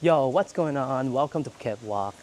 Yo, what's going on? Welcome to Phuket Walk.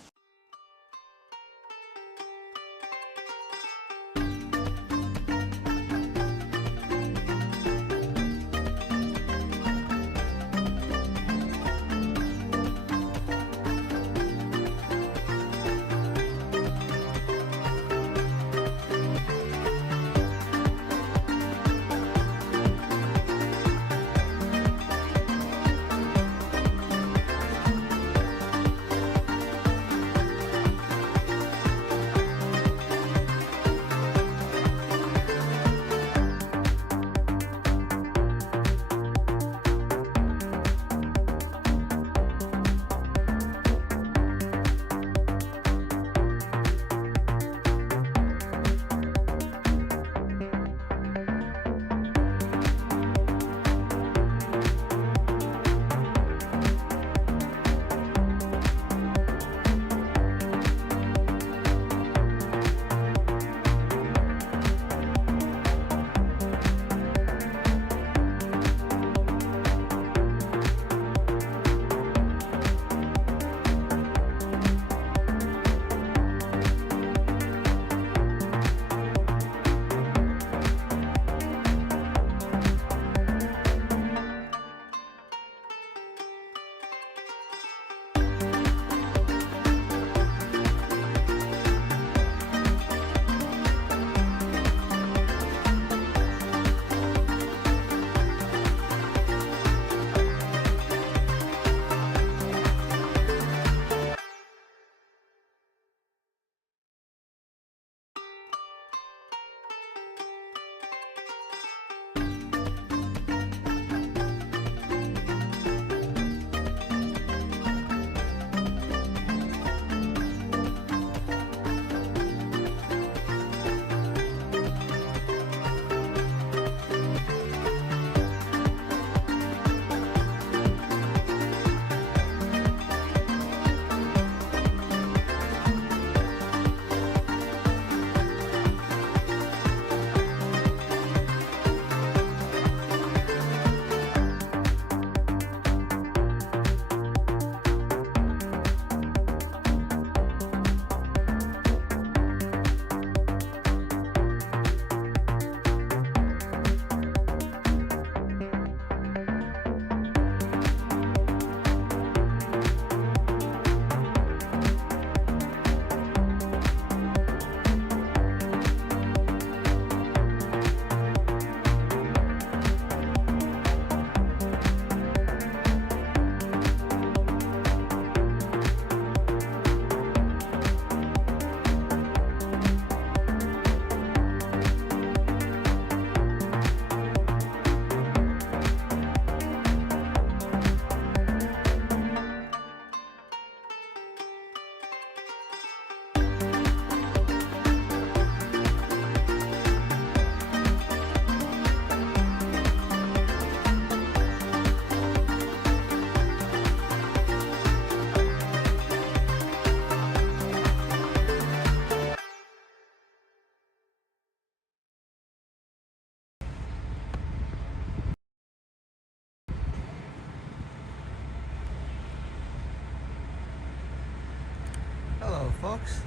Hello folks,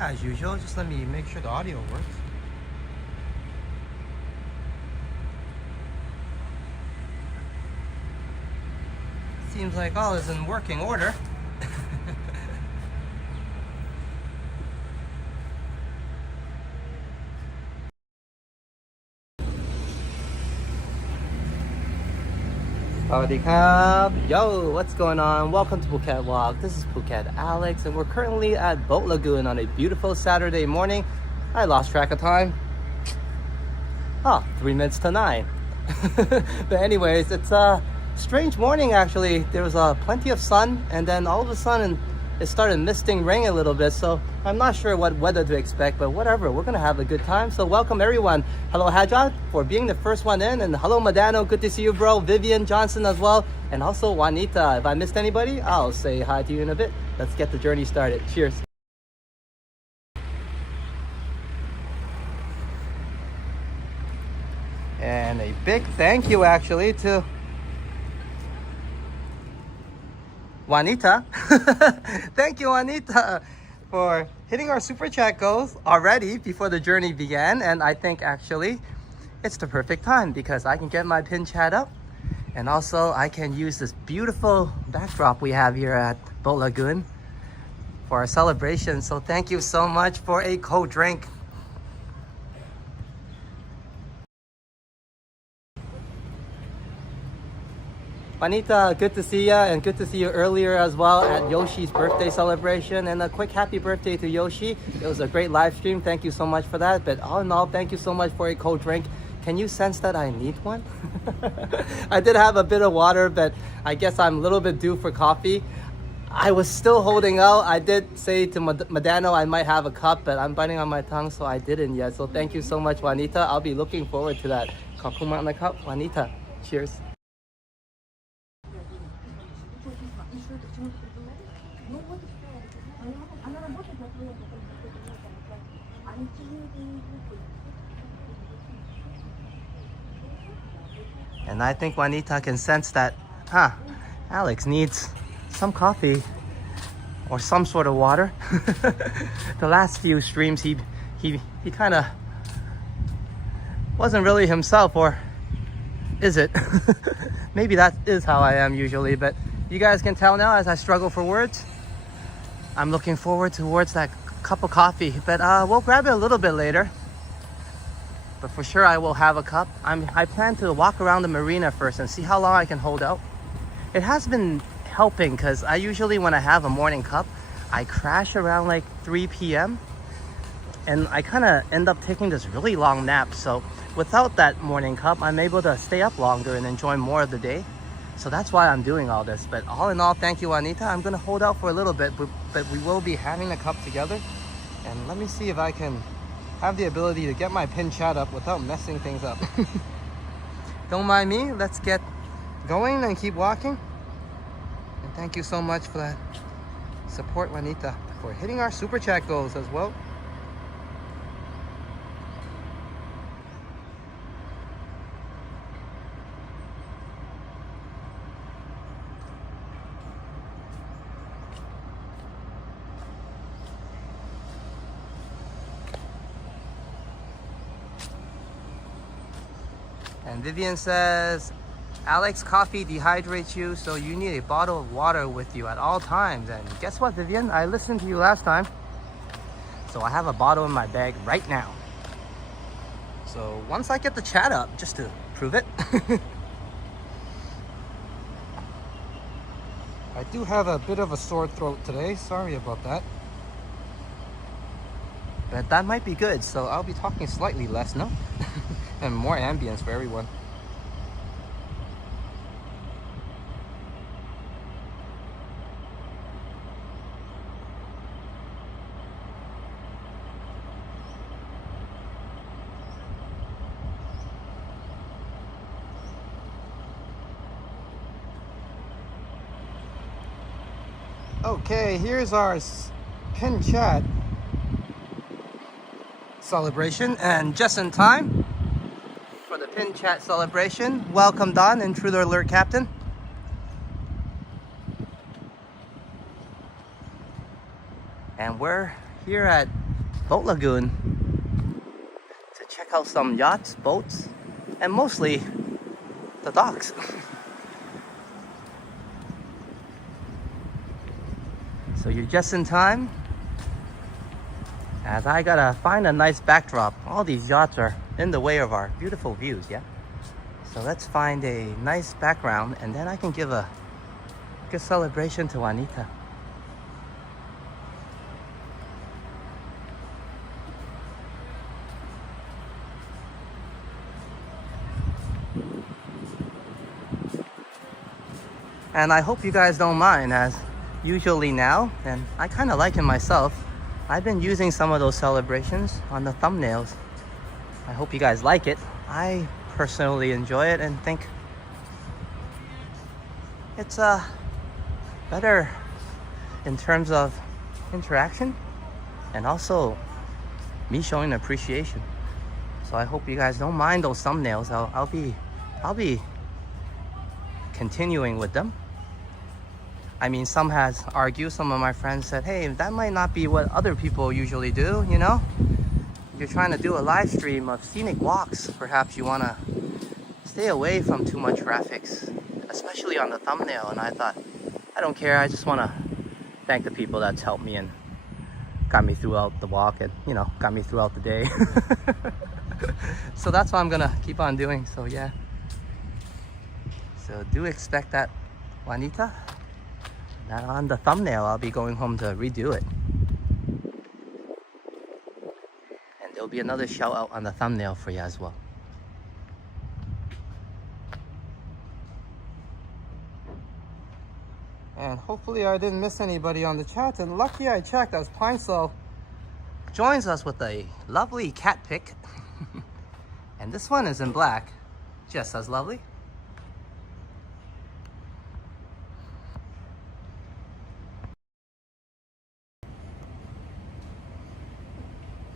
as usual, just let me make sure the audio works. Seems like all is in working order. Sawadee krab. Yo, what's going on? Welcome to Phuket Walk. This is Phuket Alex, and we're currently at Boat Lagoon on a beautiful Saturday morning. I lost track of time. 3 minutes to 9. But anyways, it's a strange morning actually. There was plenty of sun, and then all of a sudden it started misting rain a little bit, so I'm not sure what weather to expect, but whatever, we're gonna have a good time. So welcome everyone. Hello Hajat for being the first one in, and hello Madano, good to see you bro. Vivian Johnson as well, and also Juanita. If I missed anybody, I'll say hi to you in a bit. Let's get the journey started. Cheers. And a big thank you actually to Juanita. Thank you, Juanita, for hitting our super chat goals already before the journey began. And I think actually it's the perfect time because I can get my pin chat up, and also I can use this beautiful backdrop we have here at Boat Lagoon for our celebration. So thank you so much for a cold drink. Juanita, good to see ya, and good to see you earlier as well at Yoshi's birthday celebration. And a quick happy birthday to Yoshi. It was a great live stream. Thank you so much for that. But all in all, thank you so much for a cold drink. Can you sense that I need one? I did have a bit of water, but I guess I'm a little bit due for coffee. I was still holding out. I did say to Madano I might have a cup, but I'm biting on my tongue, so I didn't yet. So thank you so much, Juanita. I'll be looking forward to that. Kakuma on the cup, Juanita. Cheers. And I think Juanita can sense that, Alex needs some coffee or some sort of water. The last few streams he kind of wasn't really himself, or is it? Maybe that is how I am usually, but you guys can tell now as I struggle for words. I'm looking forward towards that cup of coffee, but we'll grab it a little bit later. But for sure I will have a cup. I plan to walk around the marina first and see how long I can hold out. It has been helping because I usually, when I have a morning cup, I crash around like 3 p.m. and I kind of end up taking this really long nap. So without that morning cup, I'm able to stay up longer and enjoy more of the day. So that's why I'm doing all this. But all in all, thank you, Juanita. I'm gonna hold out for a little bit, but we will be having a cup together. And let me see if I can have the ability to get my pin chat up without messing things up. Don't mind me. Let's get going and keep walking. And thank you so much for that support, Juanita, for hitting our super chat goals as well. And Vivian says, Alex, coffee dehydrates you, so you need a bottle of water with you at all times. And guess what, Vivian? I listened to you last time. So I have a bottle in my bag right now. So once I get the chat up, just to prove it. I do have a bit of a sore throat today. Sorry about that. But that might be good, so I'll be talking slightly less, no? And more ambience for everyone. Okay, here's our pin chat celebration, and just in time for the pin chat celebration. Welcome, Don, Intruder Alert Captain. And we're here at Boat Lagoon to check out some yachts, boats, and mostly the docks. So you're just in time, as I gotta find a nice backdrop. All these yachts are in the way of our beautiful views, yeah? So let's find a nice background, and then I can give a good celebration to Juanita. And I hope you guys don't mind, as usually now, and I kind of like it myself, I've been using some of those celebrations on the thumbnails. I hope you guys like it. I personally enjoy it and think it's better in terms of interaction and also me showing appreciation. So I hope you guys don't mind those thumbnails. I'll be continuing with them. I mean, some has argued, some of my friends said, hey, that might not be what other people usually do, you know? If you're trying to do a live stream of scenic walks, perhaps you want to stay away from too much traffic, especially on the thumbnail. And I thought, I don't care, I just want to thank the people that's helped me and got me throughout the walk and, you know, got me throughout the day. So that's what I'm gonna keep on doing, so yeah. So do expect that, Juanita. That on the thumbnail, I'll be going home to redo it. And there'll be another shout out on the thumbnail for you as well. And hopefully I didn't miss anybody on the chat. And lucky I checked, as Pine Sol joins us with a lovely cat pic. And this one is in black, just as lovely.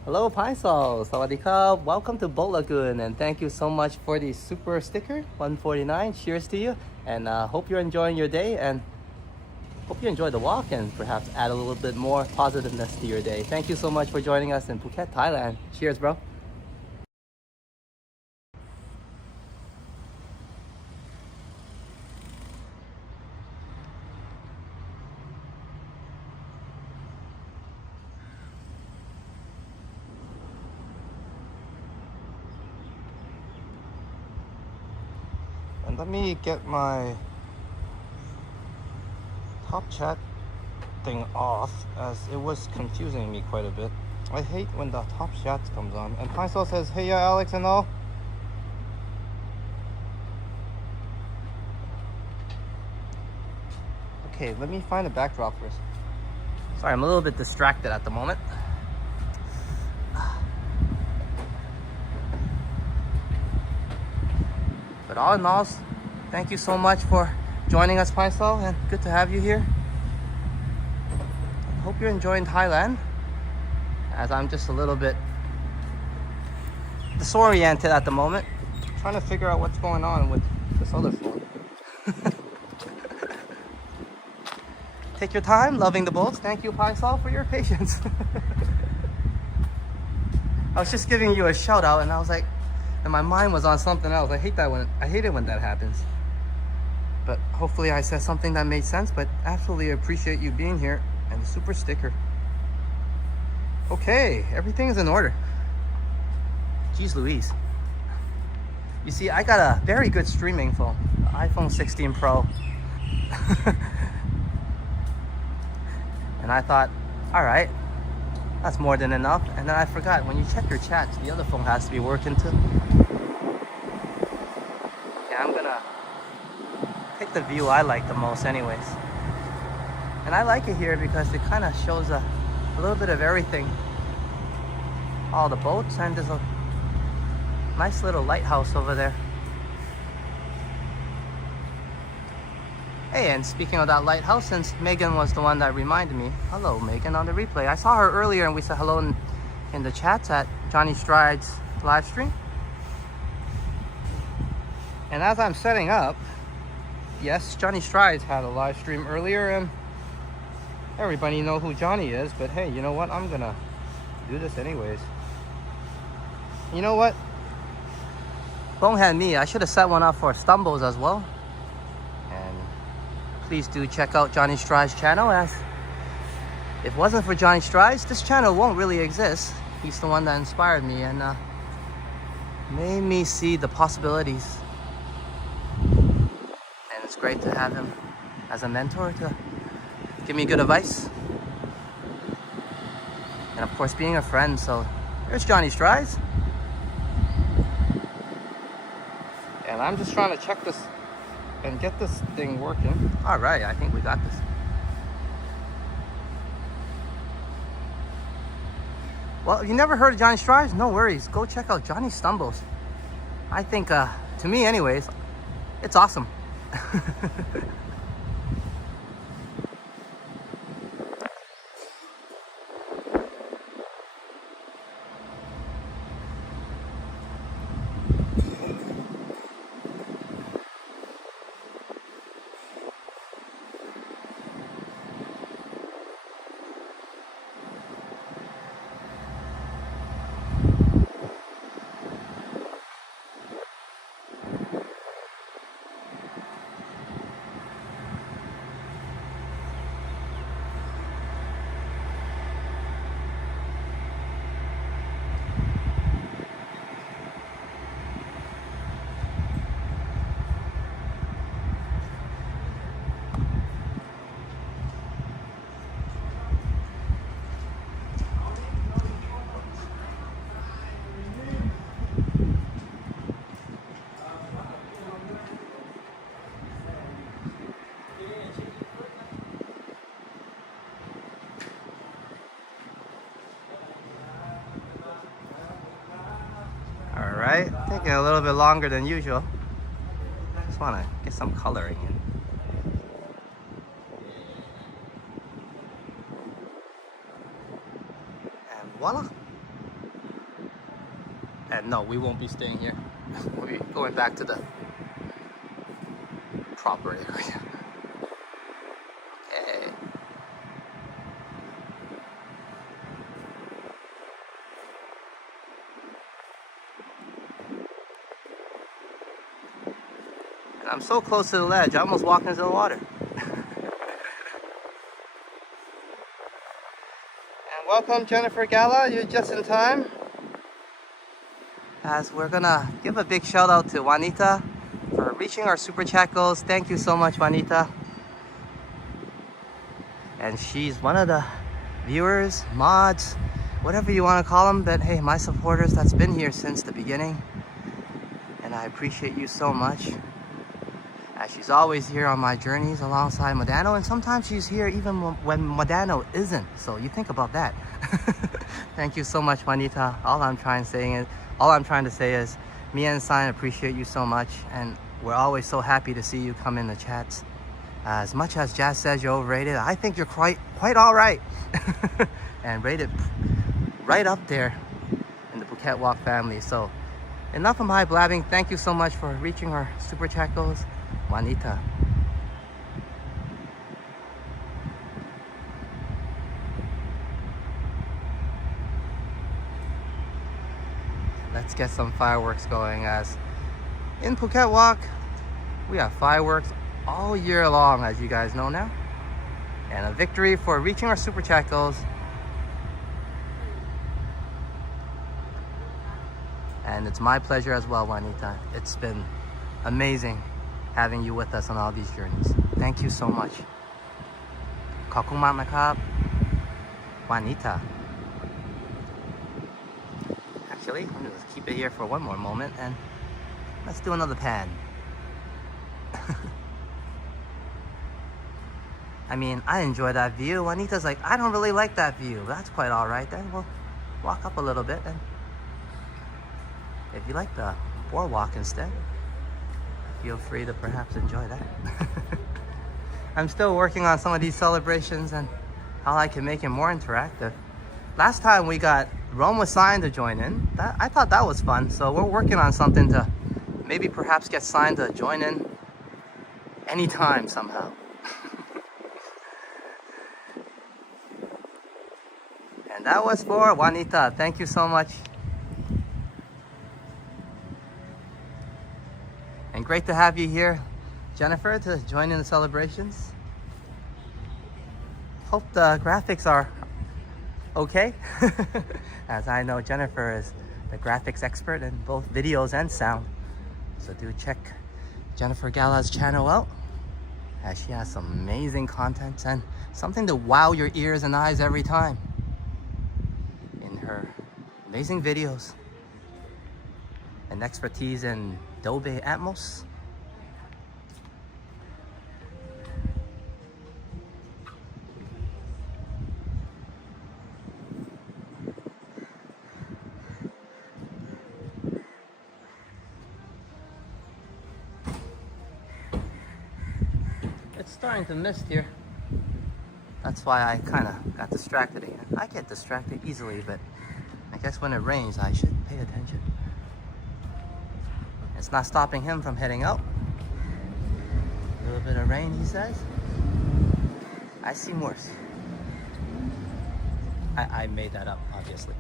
Hello Pine Sol, sawadee, welcome to Boat Lagoon, and thank you so much for the super sticker, 149. Cheers to you, and hope you're enjoying your day, and hope you enjoy the walk and perhaps add a little bit more positiveness to your day. Thank you so much for joining us in Phuket, Thailand. Cheers, bro. And let me get my top chat thing off, as it was confusing me quite a bit. I hate when the top chat comes on. And Pine Sol says, hey, yeah, Alex and all. Okay, let me find a backdrop first. Sorry, I'm a little bit distracted at the moment. But all in all, thank you so much for joining us, Pine Sol, and good to have you here. I hope you're enjoying Thailand, as I'm just a little bit disoriented at the moment, trying to figure out what's going on with this other phone. Take your time, loving the boats. Thank you, Pine Sol, for your patience. I was just giving you a shout out, and I was like, and my mind was on something else. I hate it when that happens. But hopefully I said something that made sense, but absolutely appreciate you being here and the super sticker. Okay, everything is in order. Jeez Louise. You see, I got a very good streaming phone, the iPhone 16 Pro. And I thought, all right, that's more than enough. And then I forgot, when you check your chats, the other phone has to be working too. Yeah, I'm gonna pick the view I like the most anyways. And I like it here because it kind of shows a little bit of everything. All the boats, and there's a nice little lighthouse over there. Hey, and speaking of that lighthouse, since Megan was the one that reminded me, hello Megan on the replay. I saw her earlier and we said hello in the chats at Johnny Stride's live stream. And as I'm setting up, yes, Johnny Strides had a live stream earlier, and everybody know who Johnny is, but hey, you know what? I'm gonna do this anyways. You know what? Bonehead me, I should have set one up for Stumbles as well. And please do check out Johnny Strides' channel, as if it wasn't for Johnny Strides, this channel won't really exist. He's the one that inspired me and made me see the possibilities. And it's great to have him as a mentor to give me good advice. And of course, being a friend. So there's Johnny Strides. And I'm just trying to check this and get this thing working. All right, I think we got this. Well, if you never heard of Johnny Strides, no worries. Go check out Johnny Stumbles. I think, to me anyways, it's awesome. Taking a little bit longer than usual. Just want to get some coloring in. And voila. And no, we won't be staying here. We'll be going back to the proper area. Okay. And I'm so close to the ledge, I almost walked into the water. And welcome, Jennifer Gala, you're just in time. As we're gonna give a big shout out to Juanita for reaching our super chat goals. Thank you so much, Juanita. And she's one of the viewers, mods, whatever you want to call them, but hey, my supporters that's been here since the beginning. And I appreciate you so much. As she's always here on my journeys alongside Modano, and sometimes she's here even when Modano isn't. So you think about that. Thank you so much, Juanita. All I'm trying to say is, me and Sign appreciate you so much, and we're always so happy to see you come in the chats. As much as Jazz says you're overrated, I think you're quite all right, and rated right up there in the Phuket Walk family. So enough of my blabbing. Thank you so much for reaching our super chat goals, Juanita. Let's get some fireworks going, as in Phuket Walk we have fireworks all year long, as you guys know now. And a victory for reaching our super chat goals. And it's my pleasure as well, Juanita. It's been amazing having you with us on all these journeys. Thank you so much. ขอบคุณมากนะครับ Juanita. Actually, I'm gonna just keep it here for one more moment and let's do another pan. I mean, I enjoy that view. Juanita's like, I don't really like that view. That's quite all right. Then we'll walk up a little bit, and if you like the boardwalk instead, feel free to perhaps enjoy that. I'm still working on some of these celebrations and how I can make it more interactive. Last time we got Rome with Sign to join in. I thought that was fun. So we're working on something to maybe perhaps get Sign to join in anytime somehow. And that was for Juanita. Thank you so much. And great to have you here, Jennifer, to join in the celebrations. Hope the graphics are okay. As I know Jennifer is the graphics expert in both videos and sound. So do check Jennifer Gala's channel out, as she has some amazing content and something to wow your ears and eyes every time in her amazing videos and expertise in Dolby Atmos. It's starting to mist here. That's why I kind of got distracted again. I get distracted easily, but I guess when it rains, I should pay attention. It's not stopping him from heading out. A little bit of rain, he says. I see worse. I made that up, obviously.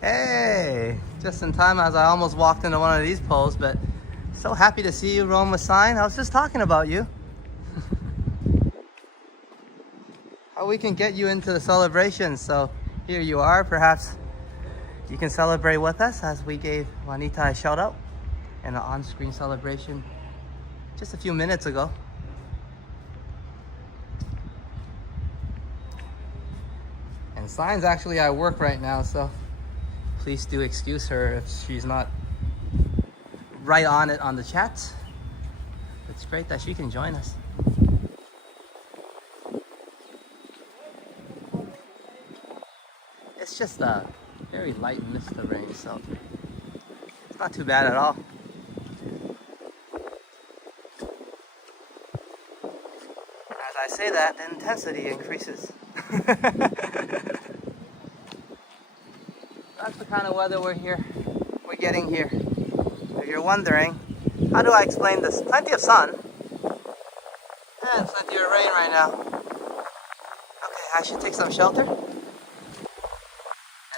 Hey! Just in time as I almost walked into one of these poles, but so happy to see you, Rome with Sign. I was just talking about you. How we can get you into the celebrations. So here you are. Perhaps you can celebrate with us, as we gave Juanita a shout out in an on-screen celebration just a few minutes ago. And Sign's actually at work right now, so please do excuse her if she's not right on it on the chat. It's great that she can join us. It's It's just a very light mist of rain, so it's not too bad at all. As I say that, the intensity increases. That's the kind of weather we're getting here. If you're wondering, how do I explain this? Plenty of sun and plenty of rain right now. Okay, I should take some shelter.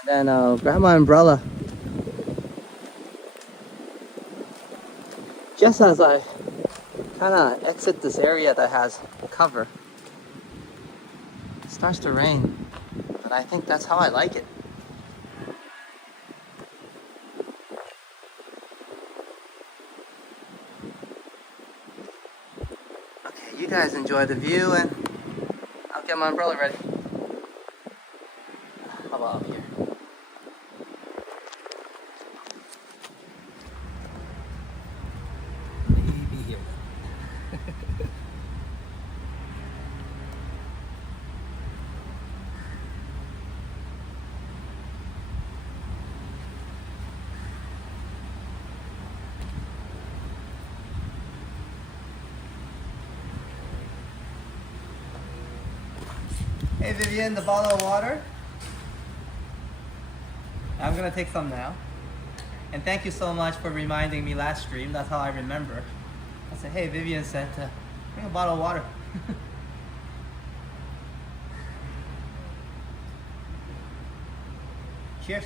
And then I'll grab my umbrella. Just as I kind of exit this area that has cover, it starts to rain. But I think that's how I like it. Okay, you guys enjoy the view and I'll get my umbrella ready. How about up here? Maybe here. Hey Vivian, the bottle of water. I'm gonna take some now. And thank you so much for reminding me last stream. That's how I remember. I said, hey, Vivian said to bring a bottle of water. Cheers,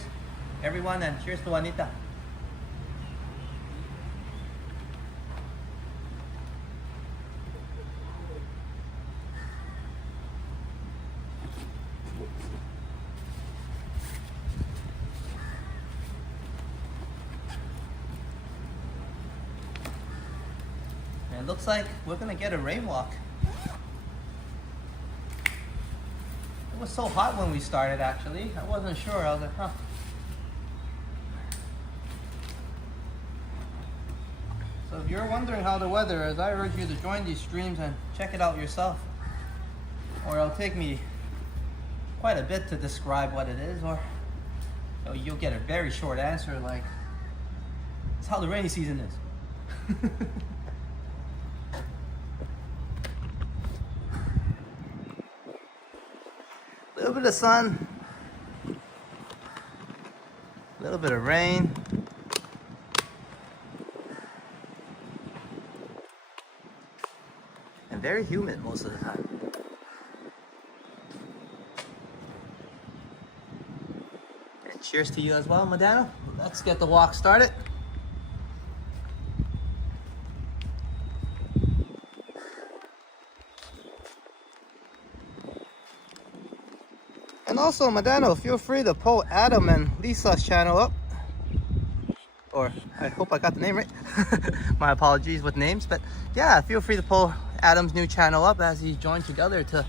everyone, and cheers to Juanita. It looks like we're gonna get a rain walk. It was so hot when we started, actually. I wasn't sure. I was like, huh. So if you're wondering how the weather is, I urge you to join these streams and check it out yourself. Or it'll take me quite a bit to describe what it is, or you'll get a very short answer like, it's how the rainy season is. A little bit of sun, a little bit of rain, and very humid most of the time. And cheers to you as well, Madonna. Let's get the walk started. And also, Madano, feel free to pull Adam and Lisa's channel up. Or, I hope I got the name right. My apologies with names. But yeah, feel free to pull Adam's new channel up as he joined together to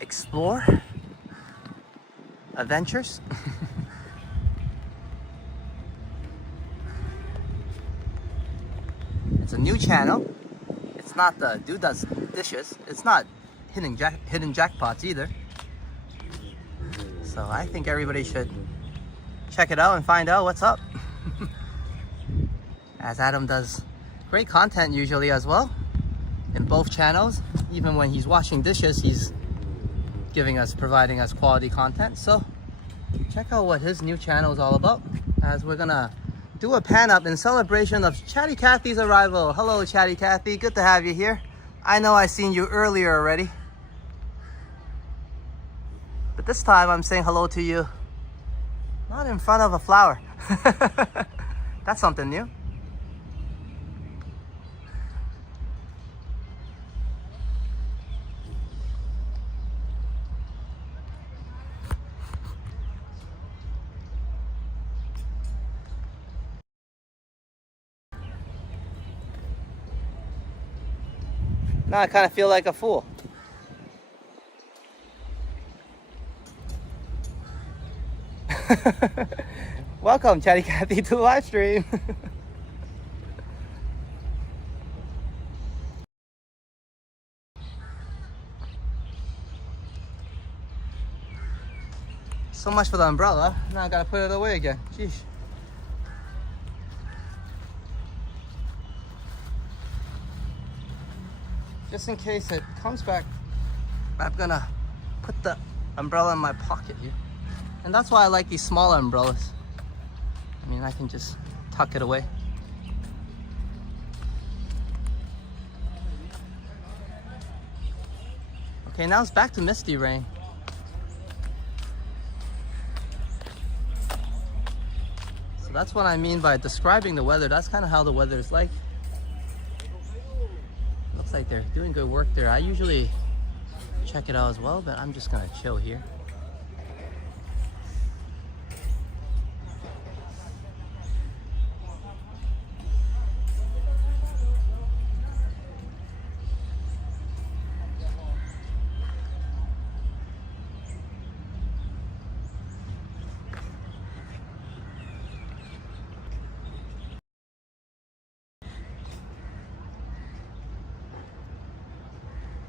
explore adventures. It's a new channel. It's not the dude does dishes. It's not hidden jackpots either. So I think everybody should check it out and find out what's up. As Adam does great content usually as well in both channels. Even when he's washing dishes, he's providing us quality content. So check out what his new channel is all about, as we're gonna do a pan up in celebration of Chatty Cathy's arrival. Hello Chatty Cathy, good to have you here. I know I seen you earlier already, but this time I'm saying hello to you not in front of a flower. That's something new. Now I kind of feel like a fool. Welcome, Chatty Cathy, to the live stream. So much for the umbrella. Now I gotta put it away again. Jeez. Just in case it comes back, I'm gonna put the umbrella in my pocket here. And that's why I like these smaller umbrellas. I mean, I can just tuck it away. Okay, now it's back to misty rain. So that's what I mean by describing the weather. That's kind of how the weather is like. Looks like they're doing good work there. I usually check it out as well, but I'm just gonna chill here.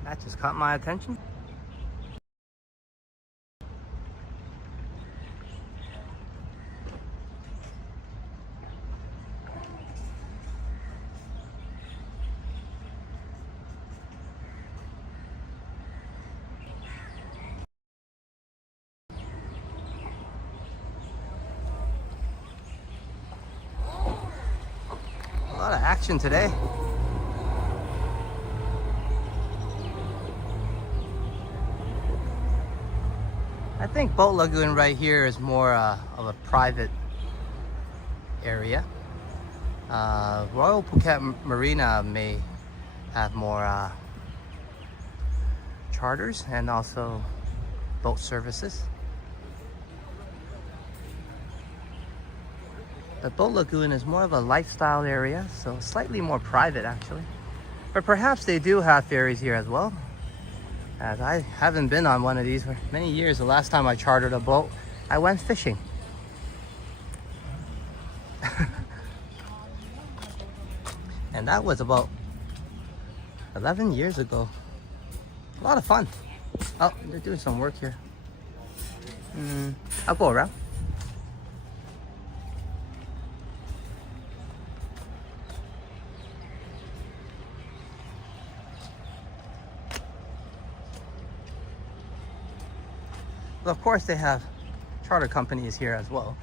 That just caught my attention. A lot of action today. I think Boat Lagoon right here is more of a private area. Royal Phuket Marina may have more charters and also boat services. But Boat Lagoon is more of a lifestyle area, so slightly more private actually. But perhaps they do have ferries here as well, as I haven't been on one of these for many years. The last time I chartered a boat, I went fishing. And that was about 11 years ago. A lot of fun. Oh, they're doing some work here. I'll go around. Well, of course, they have charter companies here as well.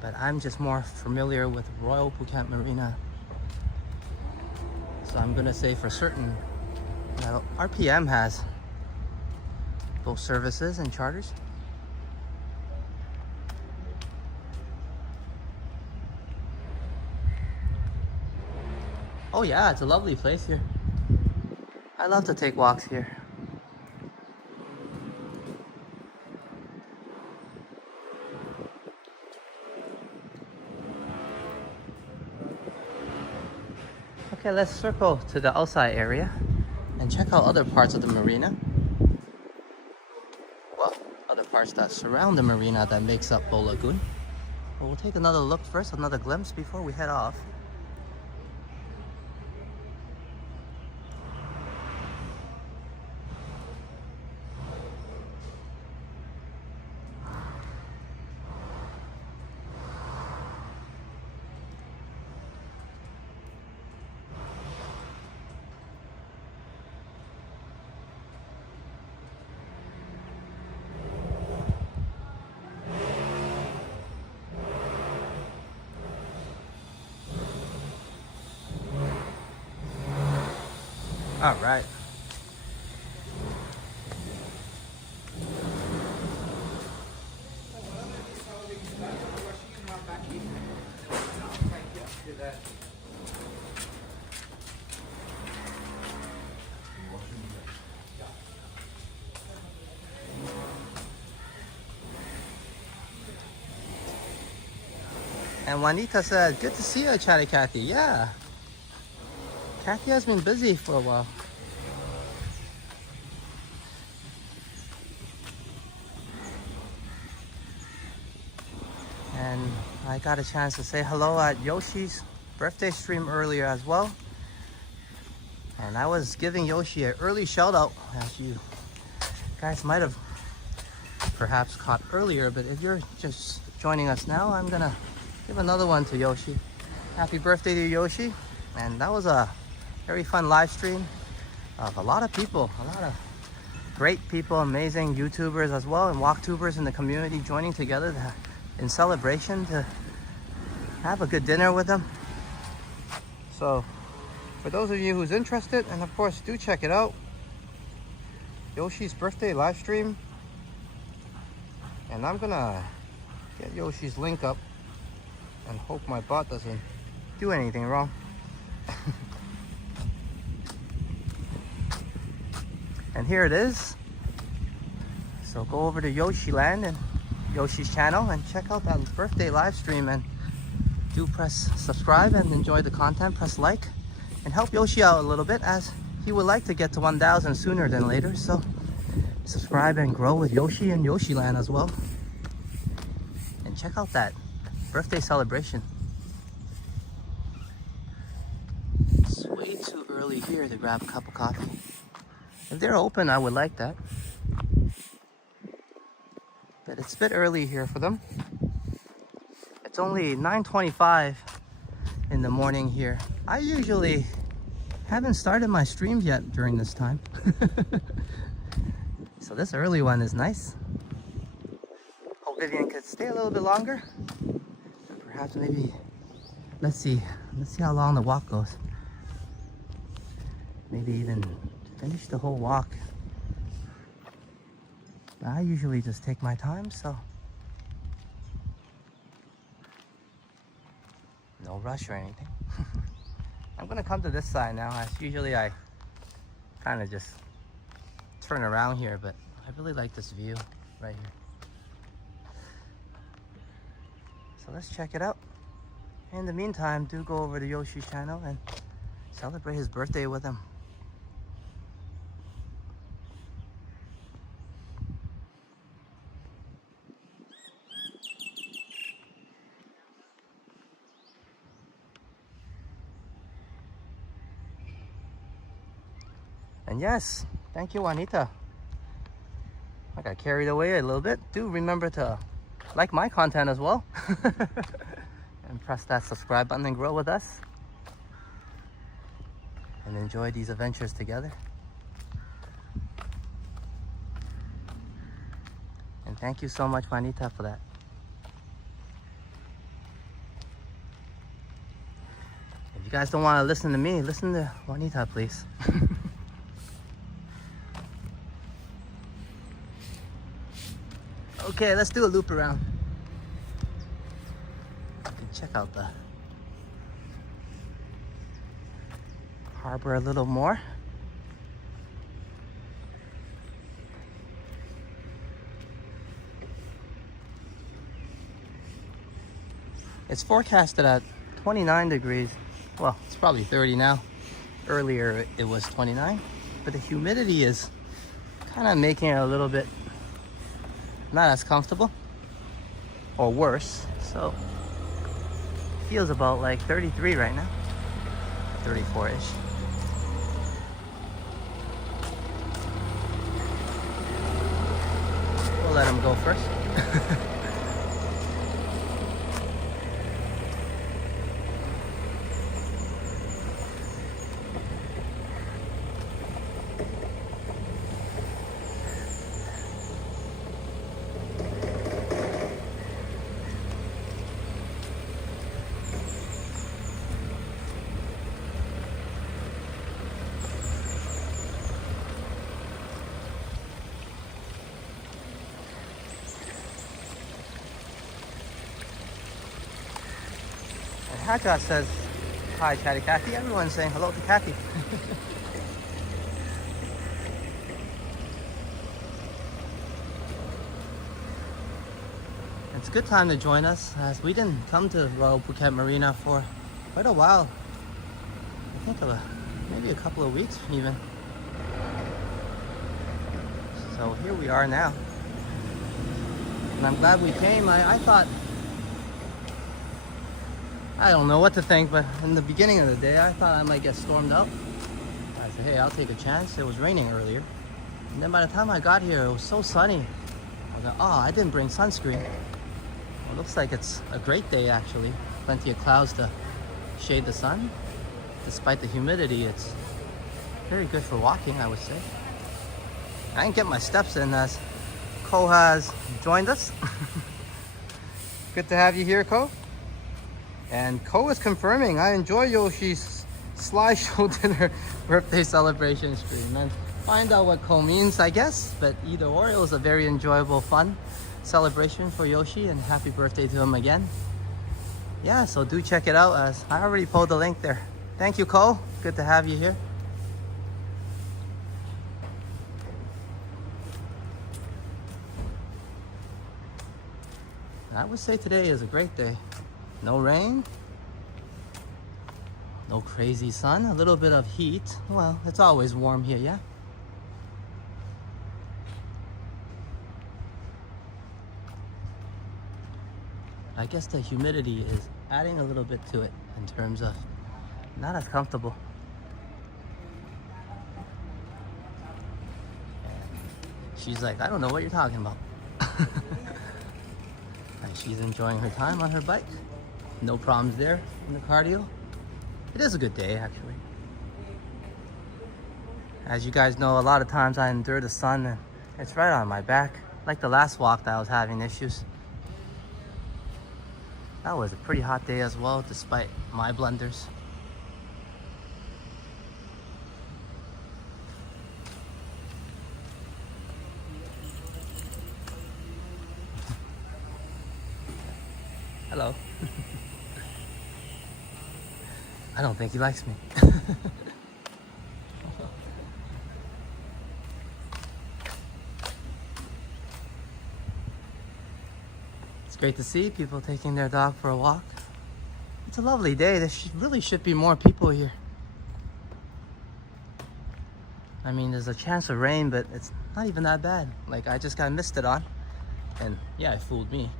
But I'm just more familiar with Royal Phuket Marina. So I'm gonna say for certain that RPM has both services and charters. Oh yeah, it's a lovely place here. I love to take walks here. Okay, let's circle to the outside area and check out other parts of the marina. Well, other parts that surround the marina that makes up Boat Lagoon. But we'll take another look first, another glimpse before we head off. All right. And Juanita said, good to see you, Chatty Cathy. Yeah. Cathy has been busy for a while. And I got a chance to say hello at Yoshi's birthday stream earlier as well. And I was giving Yoshi an early shout out, as you guys might have perhaps caught earlier, but if you're just joining us now, I'm gonna give another one to Yoshi. Happy birthday to Yoshi. And that was a very fun live stream of a lot of people, a lot of great people, amazing YouTubers as well, and walktubers in the community joining together in celebration to have a good dinner with them. So for those of you who's interested, and of course do check it out, Yoshi's birthday live stream. And I'm gonna get Yoshi's link up and hope my bot doesn't do anything wrong. And here it is. So go over to Yoshi Land and Yoshi's channel and check out that birthday live stream, and do press subscribe and enjoy the content. Press like and help Yoshi out a little bit, as he would like to get to 1,000 sooner than later. So subscribe and grow with Yoshi and Yoshi Land as well. And check out that birthday celebration. It's way too early here to grab a cup of coffee. If they're open, I would like that. But it's a bit early here for them. It's only 9:25 in the morning here. I usually haven't started my streams yet during this time. So this early one is nice. Hope Vivian could stay a little bit longer. Perhaps maybe, let's see how long the walk goes. Maybe even finish the whole walk. I usually just take my time, so no rush or anything. I'm gonna come to this side now, as usually I kind of just turn around here, but I really like this view right here. So let's check it out. In the meantime, do go over to Yoshi's channel and celebrate his birthday with him. And yes, thank you, Juanita. I got carried away a little bit. Do remember to like my content as well. And press that subscribe button and grow with us. And enjoy these adventures together. And thank you so much, Juanita, for that. If you guys don't want to listen to me, listen to Juanita, please. Okay, let's do a loop around. Check out the harbor a little more. It's forecasted at 29 degrees. Well, it's probably 30 now. Earlier it was 29, but the humidity is kind of making it a little bit not as comfortable, or worse. So feels about like 33 right now, 34-ish. We'll let him go first. Hajat says, hi, Chatty Cathy. Everyone's saying hello to Cathy. It's a good time to join us, as we didn't come to Royal Phuket Marina for quite a while. I think maybe a couple of weeks even. So here we are now. And I'm glad we came. I thought, I don't know what to think, but in the beginning of the day, I thought I might get stormed out. I said, hey, I'll take a chance. It was raining earlier. And then by the time I got here, it was so sunny. I was like, oh, I didn't bring sunscreen. Well, it looks like it's a great day actually. Plenty of clouds to shade the sun. Despite the humidity, it's very good for walking, I would say. I didn't get my steps in as Ko has joined us. Good to have you here, Ko. And Ko is confirming, I enjoy Yoshi's slideshow dinner birthday celebration stream. And find out what Ko means, I guess. But either or, it was a very enjoyable, fun celebration for Yoshi, and happy birthday to him again. Yeah, so do check it out, as I already pulled the link there. Thank you, Ko. Good to have you here. I would say today is a great day. No rain, no crazy sun, a little bit of heat. Well, it's always warm here, yeah? I guess the humidity is adding a little bit to it in terms of not as comfortable. She's like, I don't know what you're talking about. And she's enjoying her time on her bike. No problems there in the cardio. It is a good day, actually. As you guys know, a lot of times I endure the sun and it's right on my back. Like the last walk that I was having issues. That was a pretty hot day as well, despite my blunders. Hello. I don't think he likes me. It's great to see people taking their dog for a walk. It's a lovely day. There really should be more people here. I mean, there's a chance of rain, but it's not even that bad. Like, I just got misted on. And yeah, it fooled me.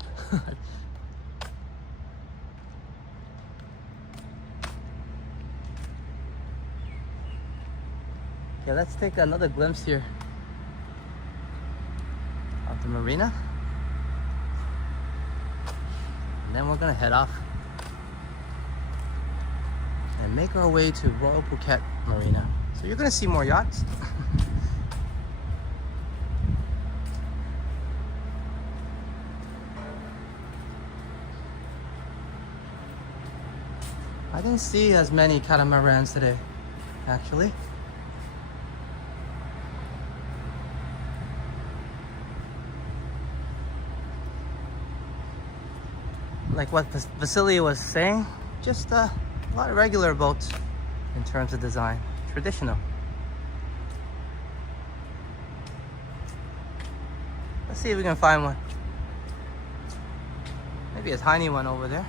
Okay, let's take another glimpse here of the marina. And then we're gonna head off and make our way to Royal Phuket Marina. So you're gonna see more yachts. I didn't see as many catamarans today, actually. Like what Vasily was saying, just a lot of regular boats in terms of design, traditional. Let's see if we can find one. Maybe a tiny one over there.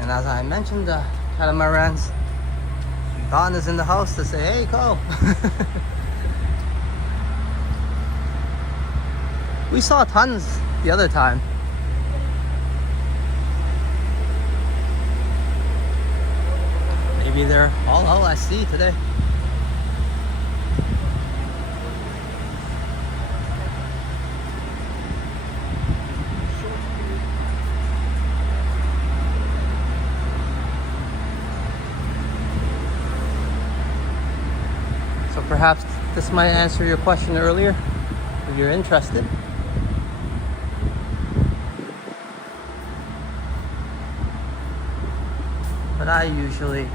And as I mentioned, the catamarans, Don is in the house to say, hey, Ko. We saw tons the other time. Maybe they're all I see today. So perhaps this might answer your question earlier, if you're interested. But I usually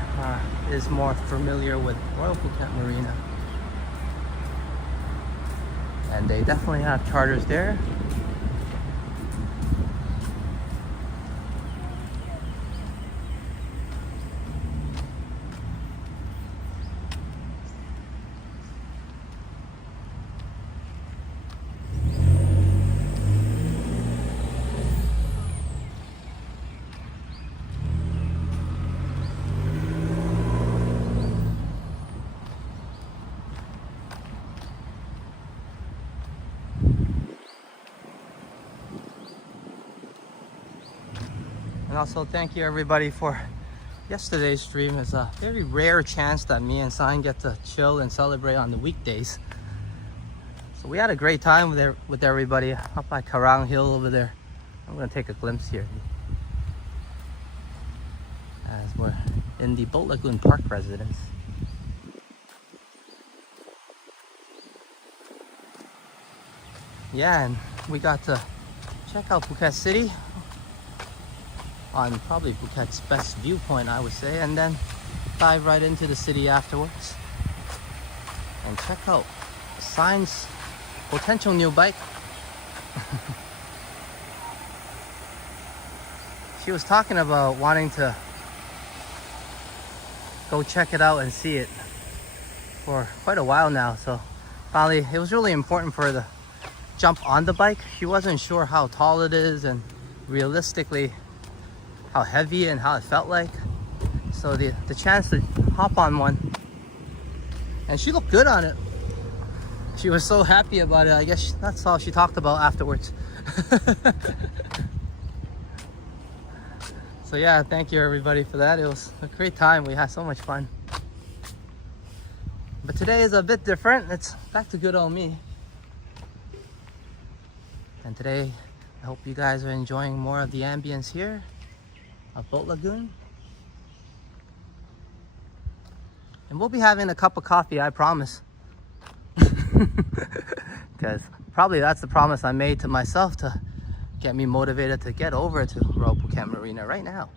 is more familiar with Royal Phuket Marina. And they definitely have charters there. And also thank you everybody for yesterday's stream. It's a very rare chance that me and Sign get to chill and celebrate on the weekdays. So we had a great time with everybody up by Karang Hill over there. I'm gonna take a glimpse here as we're in the Boat Lagoon Park residence. Yeah, and we got to check out Phuket City on probably Phuket's best viewpoint, I would say, and then dive right into the city afterwards and check out Sign's potential new bike. She was talking about wanting to go check it out and see it for quite a while now, so finally it was really important for her to jump on the bike. She wasn't sure how tall it is and realistically how heavy and how it felt like, so the chance to hop on one, and she looked good on it. She was so happy about it. I guess that's all she talked about afterwards. So yeah, thank you everybody for that. It was a great time. We had so much fun. But today is a bit different. It's back to good old me. And today, I hope you guys are enjoying more of the ambience here at Boat Lagoon. And we'll be having a cup of coffee, I promise. Because probably that's the promise I made to myself to get me motivated to get over to Royal Phuket Marina right now.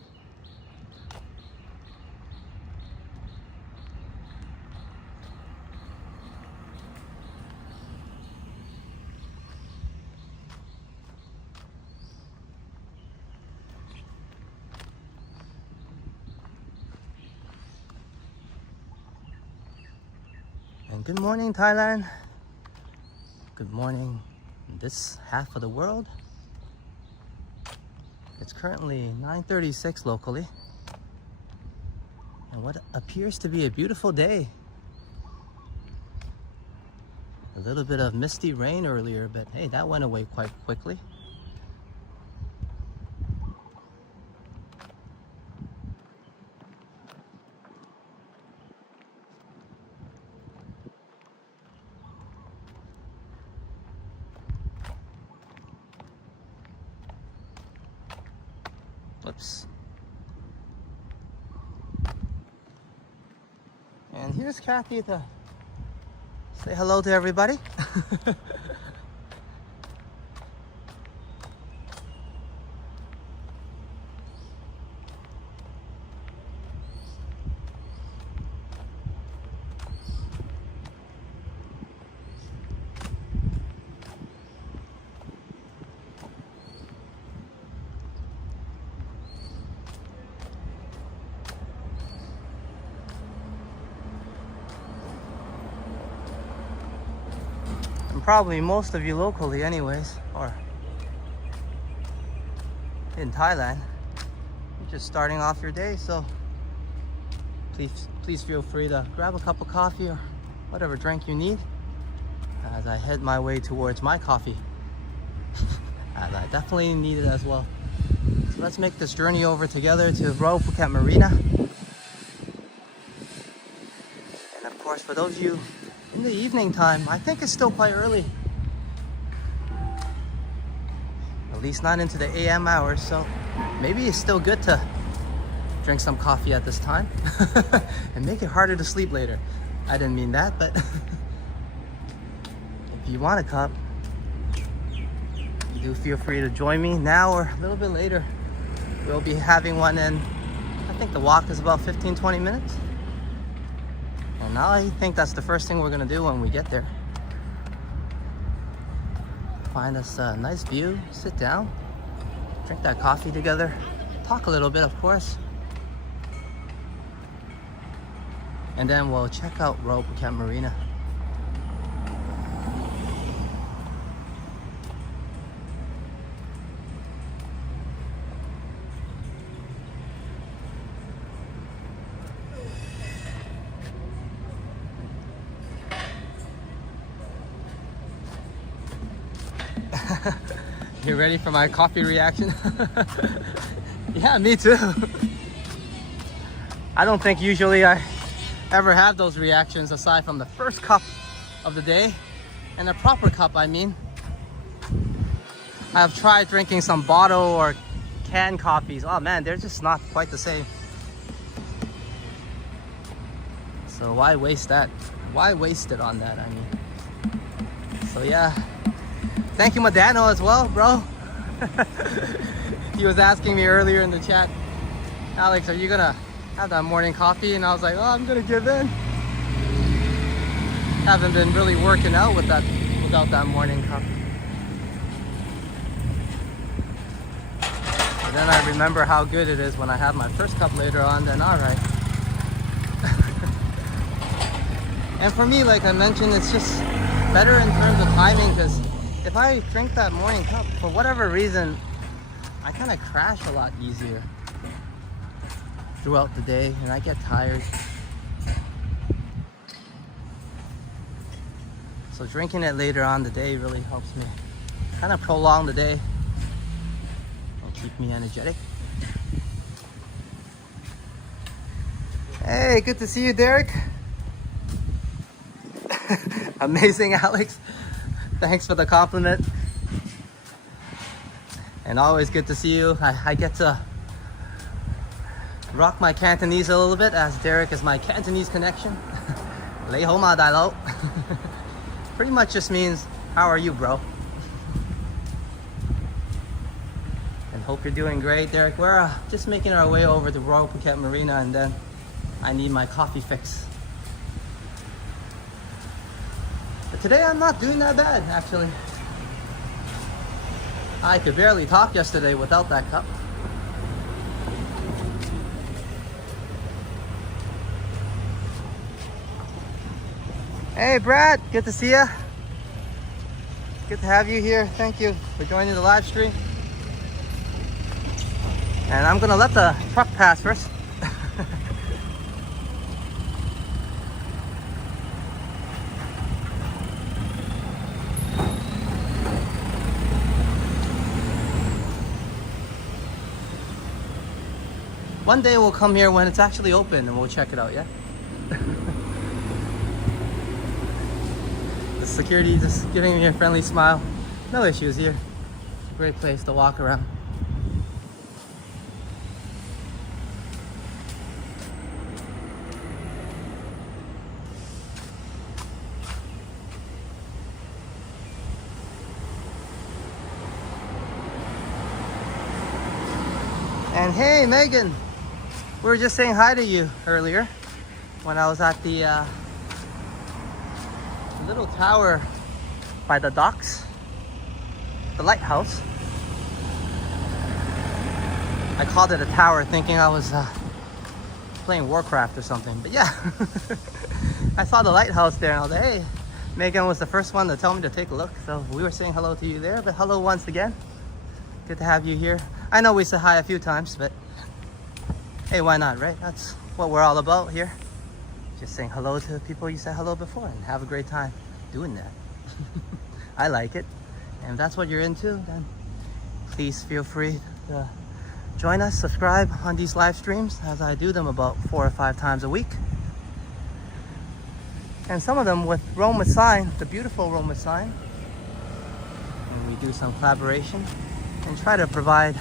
And good morning, Thailand. Good morning, this half of the world. It's currently 9:36 locally, and what appears to be a beautiful day. A little bit of misty rain earlier, but hey, that went away quite quickly. Whoops. And here's Kathy to say hello to everybody. Probably most of you locally anyways, or in Thailand, you're just starting off your day, so please feel free to grab a cup of coffee or whatever drink you need as I head my way towards my coffee, as I definitely need it as well. So let's make this journey over together to Royal Phuket Marina. And of course, for those of you in the evening time, I think it's still quite early. At least not into the AM hours, so maybe it's still good to drink some coffee at this time and make it harder to sleep later. I didn't mean that, but if you want a cup, you do feel free to join me now or a little bit later. We'll be having one, and I think the walk is about 15-20 minutes. And now I think that's the first thing we're gonna do when we get there. Find us a nice view, sit down, drink that coffee together, talk a little bit, of course. And then we'll check out Royal Phuket Marina. You ready for my coffee reaction? Yeah, me too. I don't think usually I ever have those reactions aside from the first cup of the day, and a proper cup, I mean. I've tried drinking some bottle or canned coffees. Oh man, they're just not quite the same. So why waste that? Why waste it on that, I mean? So yeah, thank you Modano as well, bro. He was asking me earlier in the chat, Alex, are you gonna have that morning coffee? And I was like, oh, I'm gonna give in. Haven't been really working out with that, without that morning cup. But then I remember how good it is when I have my first cup later on, then all right. And for me, like I mentioned, it's just better in terms of timing, because if I drink that morning cup, for whatever reason, I kind of crash a lot easier throughout the day, and I get tired. So drinking it later on the day really helps me kind of prolong the day and keep me energetic. Hey, good to see you, Derek. Amazing, Alex. Thanks for the compliment. And always good to see you. I get to rock my Cantonese a little bit, as Derek is my Cantonese connection. Lei ho ma dai lo. Pretty much just means, how are you, bro? And hope you're doing great, Derek. We're just making our way over to Royal Phuket Marina, and then I need my coffee fix. But today I'm not doing that bad, actually. I could barely talk yesterday without that cup. Hey Brad, good to see ya. Good to have you here. Thank you for joining the live stream. And I'm gonna let the truck pass first. One day we'll come here when it's actually open and we'll check it out, yeah? The security just giving me a friendly smile. No issues here. It's a great place to walk around. And hey, Megan. We were just saying hi to you earlier when I was at the little tower by the docks, the lighthouse. I called it a tower thinking I was playing Warcraft or something, but yeah. I saw the lighthouse there and I was like, hey, Megan was the first one to tell me to take a look, so we were saying hello to you there, but hello once again. Good to have you here. I know we said hi a few times, but hey, why not, right? That's what we're all about here. Just saying hello to people you said hello before and have a great time doing that. I like it. And if that's what you're into, then please feel free to join us, subscribe on these live streams, as I do them about 4 or 5 times a week. And some of them with Rome with Sign, the beautiful Rome with Sign. And we do some collaboration and try to provide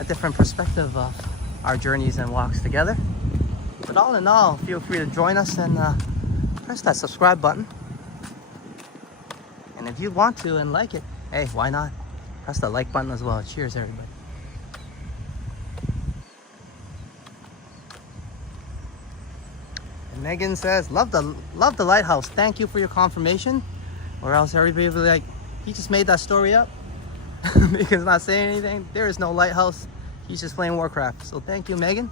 a different perspective of our journeys and walks together. But all in all, feel free to join us and press that subscribe button. And if you want to and like it, hey, why not? Press the like button as well. Cheers, everybody. And Megan says, love the lighthouse. Thank you for your confirmation. Or else everybody will be like, he just made that story up. Megan's not saying anything. There is no lighthouse. He's just playing Warcraft. So thank you, Megan.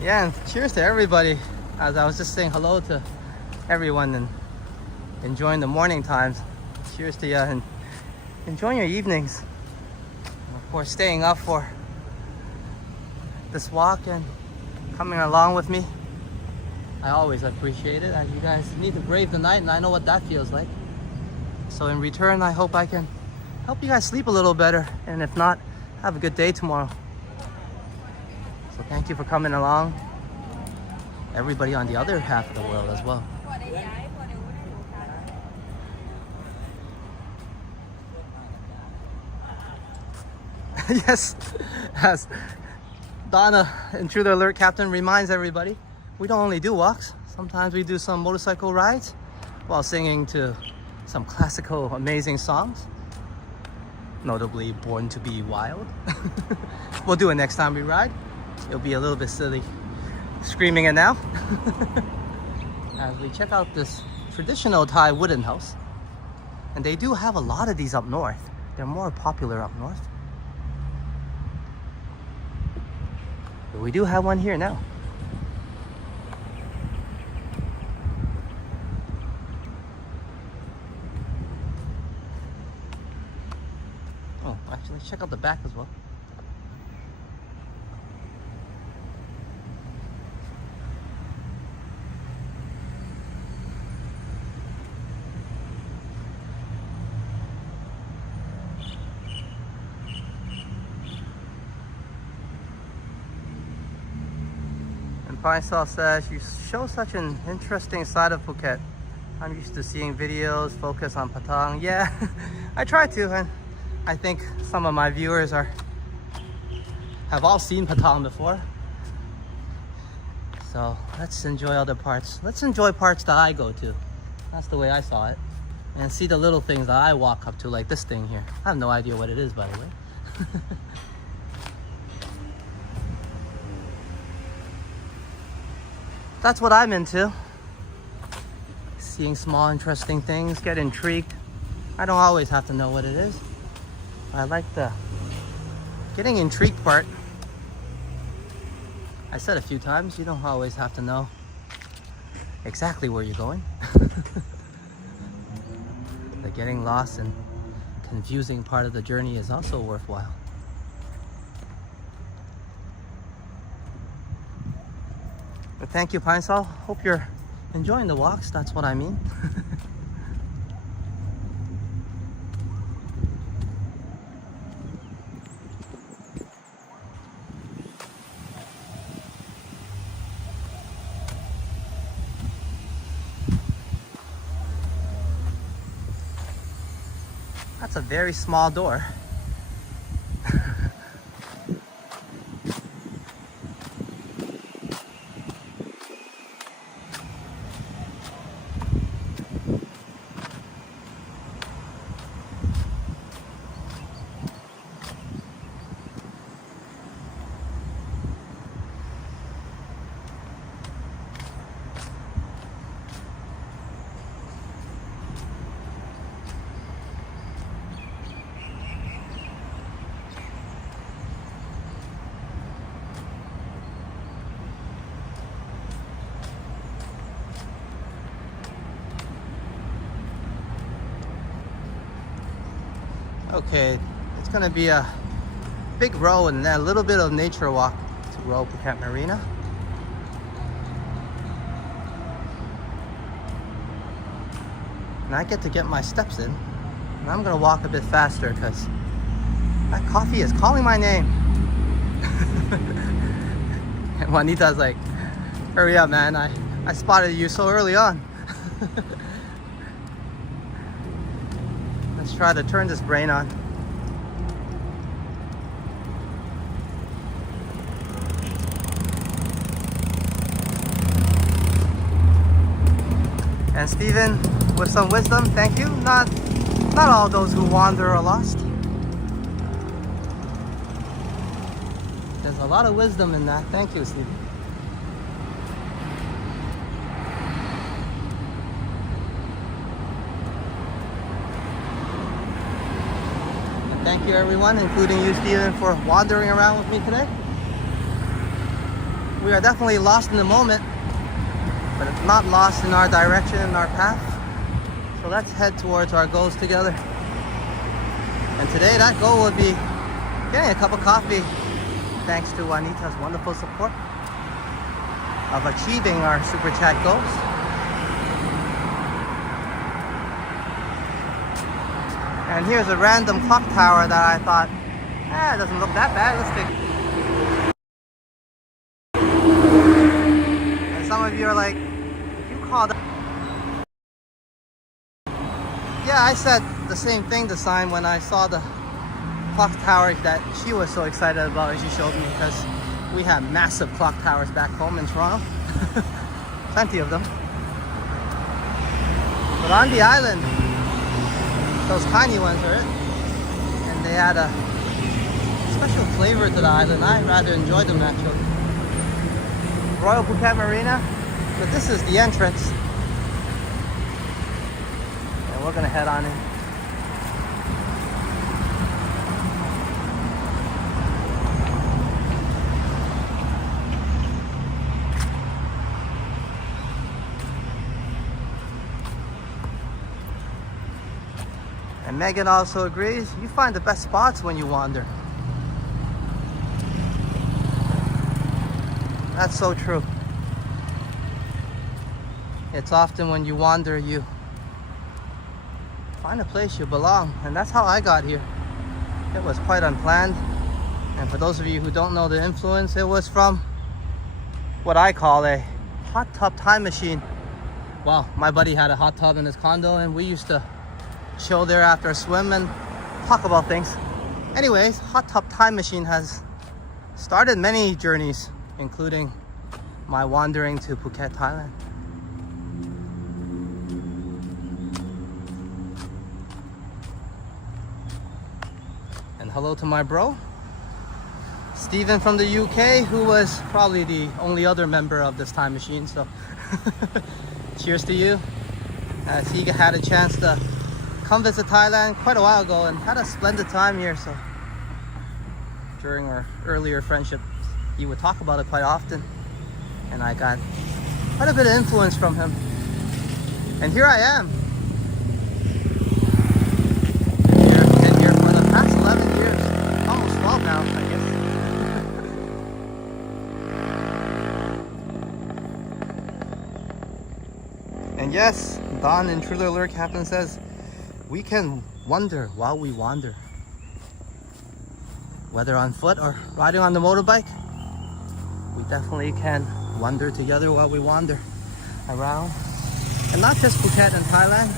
Yeah, and cheers to everybody. As I was just saying hello to everyone and enjoying the morning times. Cheers to you and enjoying your evenings. Of course, staying up for this walk and coming along with me. I always appreciate it, as you guys need to brave the night, and I know what that feels like. So in return, I hope I can help you guys sleep a little better, and if not, have a good day tomorrow. So thank you for coming along. Everybody on the other half of the world as well. Yes, as Donna, Intruder Alert Captain, reminds everybody, we don't only do walks. Sometimes we do some motorcycle rides while singing to some classical, amazing songs. Notably, Born to be Wild. We'll do it next time we ride. It'll be a little bit silly screaming it now. As we check out this traditional Thai wooden house. And they do have a lot of these up north. They're more popular up north. But we do have one here now. Oh, actually, check out the back as well. Faisal says, you show such an interesting side of Phuket. I'm used to seeing videos focus on Patong. Yeah, I try to, and I think some of my viewers have all seen Patong before. So let's enjoy other parts. Let's enjoy parts that I go to. That's the way I saw it. And see the little things that I walk up to, like this thing here. I have no idea what it is, by the way. That's what I'm into. Seeing small, interesting things, get intrigued. I don't always have to know what it is. I like the getting intrigued part. I said a few times, you don't always have to know exactly where you're going. The getting lost and confusing part of the journey is also worthwhile. But thank you, Pine Sol. Hope you're enjoying the walks. That's what I mean. That's a very small door. Okay, it's gonna be a big row and then a little bit of nature walk to Royal Phuket Marina. And I get to get my steps in. And I'm gonna walk a bit faster because that coffee is calling my name. And Juanita's like, hurry up, man. I spotted you so early on. Let's try to turn this brain on. And Steven, with some wisdom, thank you. Not all those who wander are lost. There's a lot of wisdom in that. Thank you, Steven. Thank you everyone, including you, Steven, for wandering around with me today. We are definitely lost in the moment, but it's not lost in our direction and our path. So let's head towards our goals together. And today that goal would be getting a cup of coffee thanks to Juanita's wonderful support of achieving our super chat goals. And here's a random clock tower that I thought, it doesn't look that bad. Let's take. And some of you are like, you called. Yeah, I said the same thing to Sign when I saw the clock tower that she was so excited about, and she showed me, because we have massive clock towers back home in Toronto. Plenty of them. But on the island, those tiny ones are it. And they add a special flavor to the island. I rather enjoy them naturally. Royal Phuket Marina. But this is the entrance. And we're gonna head on in. And Megan also agrees, you find the best spots when you wander. That's so true. It's often when you wander, you find a place you belong. And that's how I got here. It was quite unplanned. And for those of you who don't know the influence, it was from what I call a hot tub time machine. Well, my buddy had a hot tub in his condo, and we used to chill there after a swim and talk about things. Anyways, hot tub time machine has started many journeys, including my wandering to Phuket, Thailand. And hello to my bro, Steven from the UK, who was probably the only other member of this time machine. So cheers to you, as he had a chance to come visit Thailand quite a while ago and had a splendid time here. So during our earlier friendship, he would talk about it quite often, and I got quite a bit of influence from him. And here I am. Been here for the past 11 years, almost 12 now, I guess. And yes, Don in True Lure Captain says, we can wonder while we wander. Whether on foot or riding on the motorbike, we definitely can wander together while we wander around. And not just Phuket and Thailand.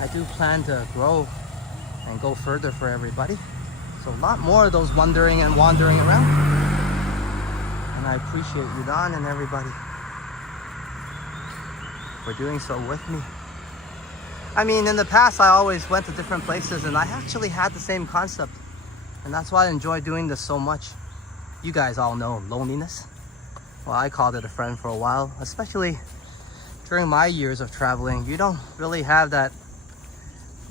I do plan to grow and go further for everybody. So a lot more of those wandering and wandering around. And I appreciate you, Don, and everybody for doing so with me. I mean, in the past, I always went to different places, and I actually had the same concept. And that's why I enjoy doing this so much. You guys all know loneliness. Well, I called it a friend for a while, especially during my years of traveling. You don't really have that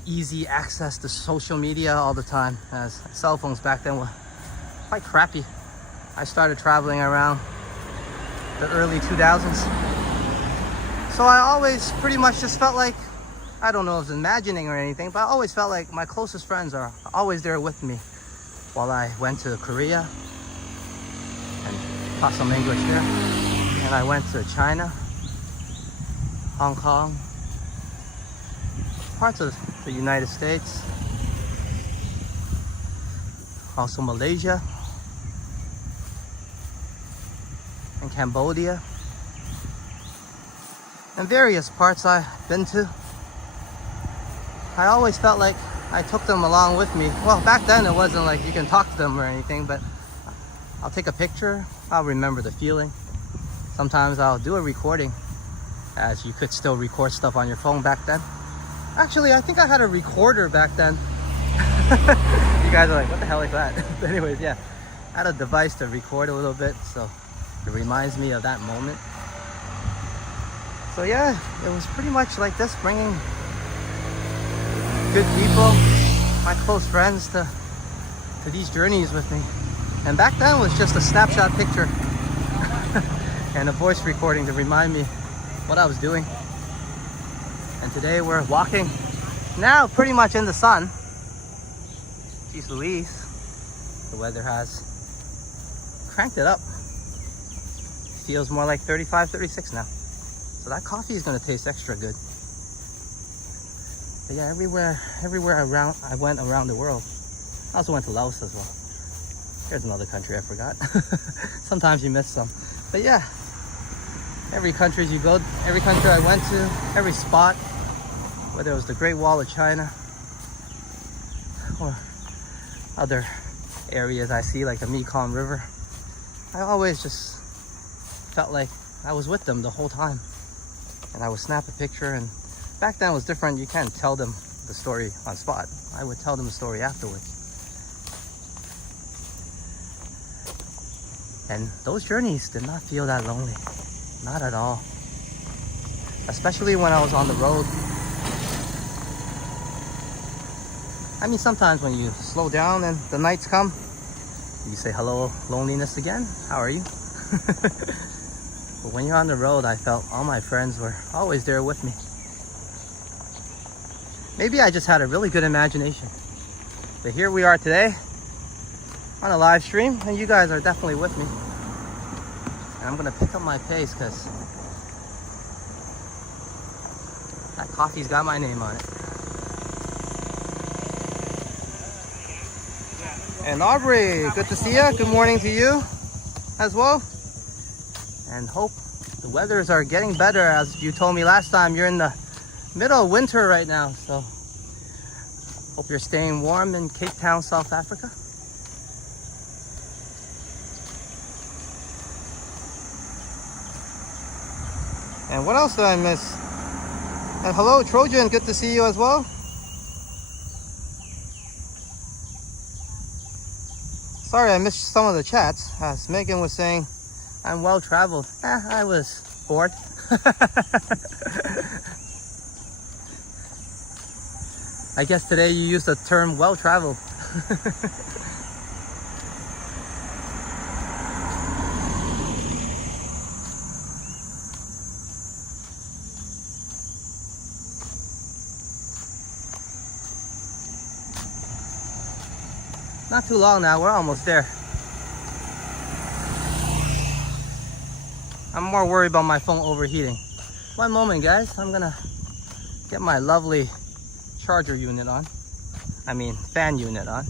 easy access to social media all the time, as cell phones back then were quite crappy. I started traveling around the early 2000s. So I always pretty much just felt like, I don't know if it's imagining or anything, but I always felt like my closest friends are always there with me while I went to Korea and taught some English there. And I went to China, Hong Kong, parts of the United States, also Malaysia and Cambodia, and various parts I've been to. I always felt like I took them along with me. Well, back then it wasn't like you can talk to them or anything, but I'll take a picture, I'll remember the feeling. Sometimes I'll do a recording, as you could still record stuff on your phone back then. Actually, I think I had a recorder back then. You guys are like, what the hell is that? But anyways, yeah, I had a device to record a little bit, so it reminds me of that moment. So yeah, it was pretty much like this, bringing good people, my close friends, to these journeys with me. And back then it was just a snapshot picture and a voice recording to remind me what I was doing. And today we're walking, now pretty much in the sun. Jeez Louise, the weather has cranked it up. Feels more like 35, 36 now. So that coffee is gonna taste extra good. But yeah, everywhere around I went around the world. I also went to Laos as well. Here's another country I forgot. Sometimes you miss some. But yeah, every country you go, every country I went to, every spot, whether it was the Great Wall of China or other areas I see like the Mekong River, I always just felt like I was with them the whole time. And I would snap a picture, and back then it was different. You can't tell them the story on spot. I would tell them the story afterwards. And those journeys did not feel that lonely. Not at all. Especially when I was on the road. I mean, sometimes when you slow down and the nights come, you say, hello, loneliness again? How are you? But when you're on the road, I felt all my friends were always there with me. Maybe I just had a really good imagination. But here we are today on a live stream, and you guys are definitely with me. And I'm gonna pick up my pace because that coffee's got my name on it. And Aubrey, good to see you. Good morning to you as well. And hope the weathers are getting better. As you told me last time, you're in the middle of winter right now, so hope you're staying warm in Cape Town, South Africa. And what else did I miss? And hello, Trojan, good to see you as well. Sorry, I missed some of the chats. As Megan was saying, I'm well traveled. I was bored. I guess today you used the term well traveled. Not too long now, we're almost there. I'm more worried about my phone overheating. One moment, guys. I'm gonna get my lovely charger unit on. I mean, fan unit on.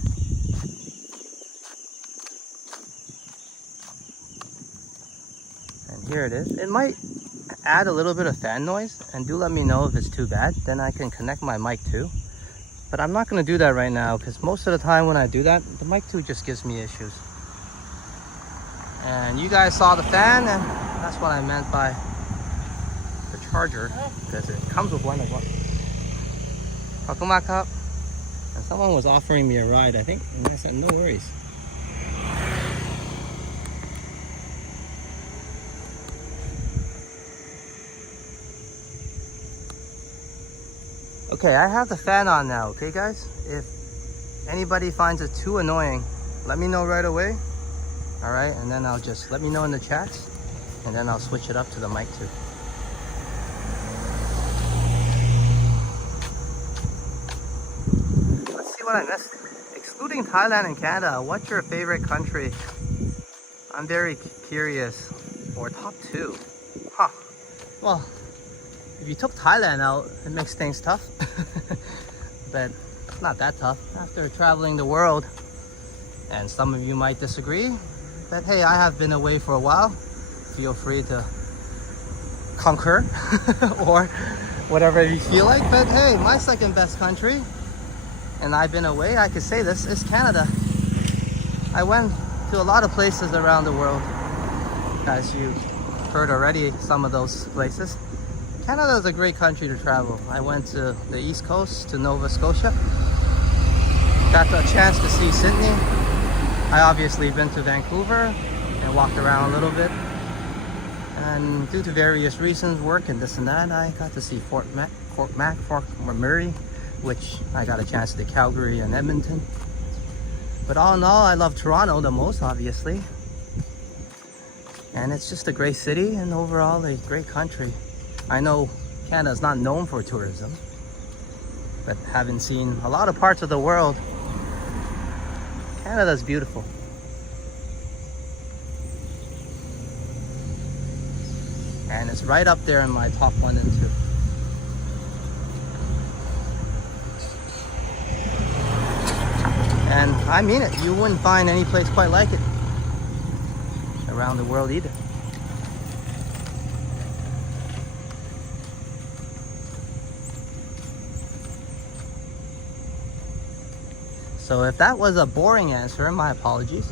And here it is. It might add a little bit of fan noise, and do let me know if it's too bad. Then I can connect my mic too. But I'm not gonna do that right now because most of the time when I do that, the mic too just gives me issues. And you guys saw the fan, and that's what I meant by the charger, because it comes with one of them. And someone was offering me a ride, I think, and I said no worries. Okay, I have the fan on now, okay guys? If anybody finds it too annoying, let me know right away. All right, and then I'll just let me know in the chats, and then I'll switch it up to the mic too. Let's see what I missed. Excluding Thailand and Canada, what's your favorite country? I'm very curious. Or top two. Huh. Well, if you took Thailand out, it makes things tough. But not that tough. After traveling the world, and some of you might disagree, but hey, I have been away for a while. Feel free to concur or whatever you feel like. But hey, my second best country, and I've been away, I could say this, is Canada. I went to a lot of places around the world. As you've heard already, some of those places. Canada is a great country to travel. I went to the East Coast, to Nova Scotia. Got the chance to see Sydney. I obviously been to Vancouver and walked around a little bit. And due to various reasons, work and this and that, I got to see Fort McMurray, which I got a chance to Calgary and Edmonton. But all in all, I love Toronto the most, obviously. And it's just a great city and overall a great country. I know Canada's not known for tourism, but having seen a lot of parts of the world, Canada's beautiful. And it's right up there in my top 1 and 2. And I mean it, you wouldn't find any place quite like it around the world either. So if that was a boring answer, my apologies.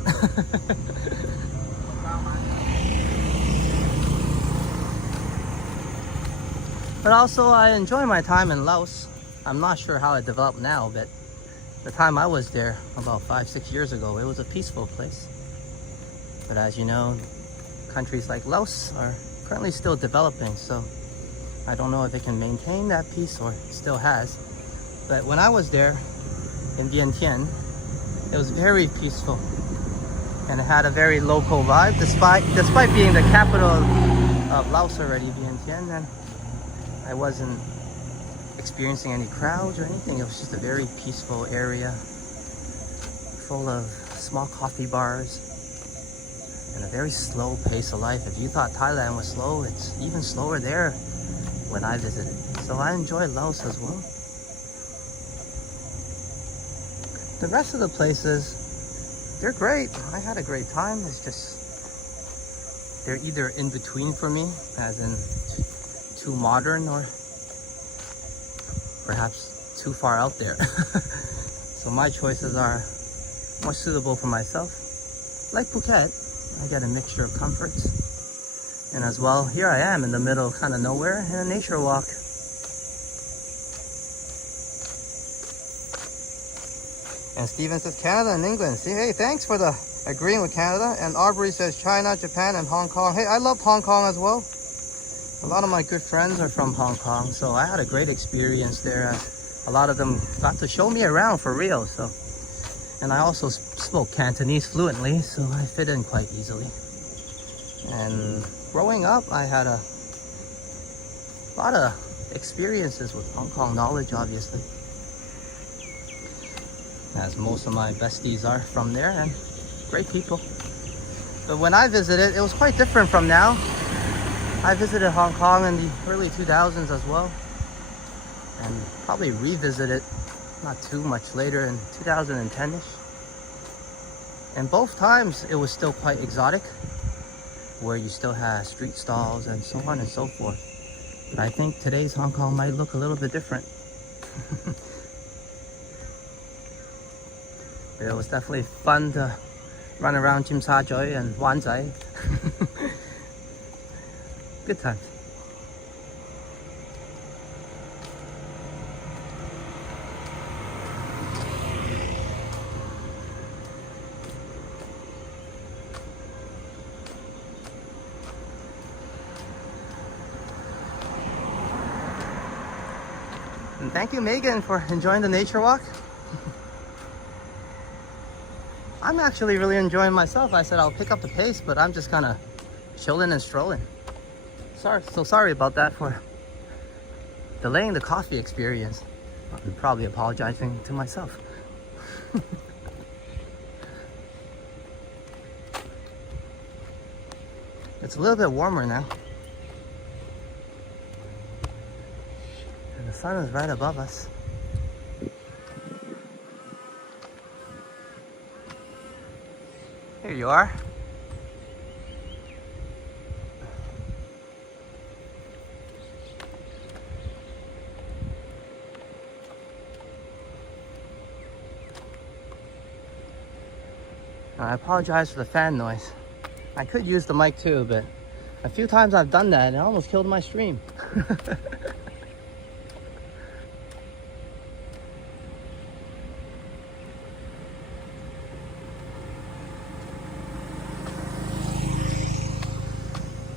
But also I enjoy my time in Laos. I'm not sure how it developed now, but the time I was there about 5-6 years ago, it was a peaceful place. But as you know, countries like Laos are currently still developing, so I don't know if it can maintain that peace or it still has. But when I was there in Vientiane, it was very peaceful and it had a very local vibe, despite being the capital of Laos already, Vientiane, and I wasn't experiencing any crowds or anything. It was just a very peaceful area full of small coffee bars and a very slow pace of life. If you thought Thailand was slow, it's even slower there when I visited. So I enjoy Laos as well. The rest of the places, they're great. I had a great time. It's just they're either in between for me, as in too modern or perhaps too far out there. So my choices are more suitable for myself. Like Phuket, I get a mixture of comforts. And as well, here I am in the middle, kind of nowhere, in a nature walk. And Steven says Canada and England. See, hey, thanks for the agreeing with Canada. And Aubrey says China, Japan, and Hong Kong. Hey, I loved Hong Kong as well. A lot of my good friends are from Hong Kong, so I had a great experience there. A lot of them got to show me around for real. So, and I also spoke Cantonese fluently, so I fit in quite easily. And growing up, I had a lot of experiences with Hong Kong knowledge, obviously, as most of my besties are from there, and great people. But when I visited, it was quite different from now. I visited Hong Kong in the early 2000s as well, and probably revisited not too much later in 2010-ish. And both times it was still quite exotic, where you still have street stalls and so on and so forth. But I think today's Hong Kong might look a little bit different. It was definitely fun to run around Tsim Sha Tsui and Wan Chai. Good times. And thank you, Megan, for enjoying the nature walk. I'm actually really enjoying myself. I said I'll pick up the pace, but I'm just kind of chilling and strolling. Sorry about that for delaying the coffee experience. I'm probably apologizing to myself. It's a little bit warmer now. And the sun is right above us. Here you are. I apologize for the fan noise. I could use the mic too, but a few times I've done that and it almost killed my stream.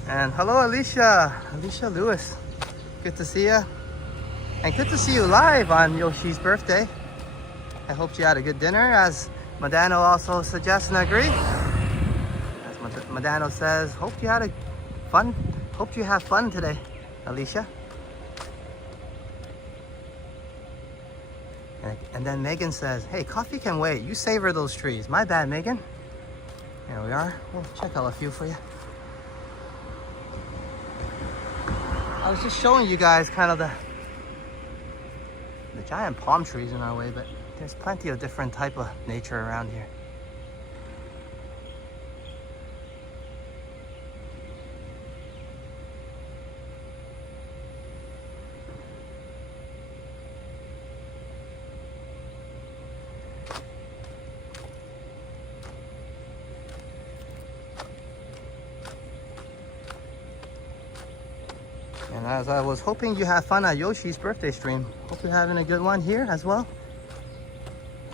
And hello, Alicia Lewis. Good to see you. And good to see you live on Yoshi's birthday. I hope you had a good dinner, as Madano also suggests and agree. As Madano says, hope you have fun today, Alicia. And then Megan says, hey, coffee can wait. You savor those trees. My bad, Megan. Here we are. We'll check out a few for you. I was just showing you guys kind of the giant palm trees in our way, but there's plenty of different type of nature around here. And as I was hoping you had fun at Yoshi's birthday stream, hope you're having a good one here as well.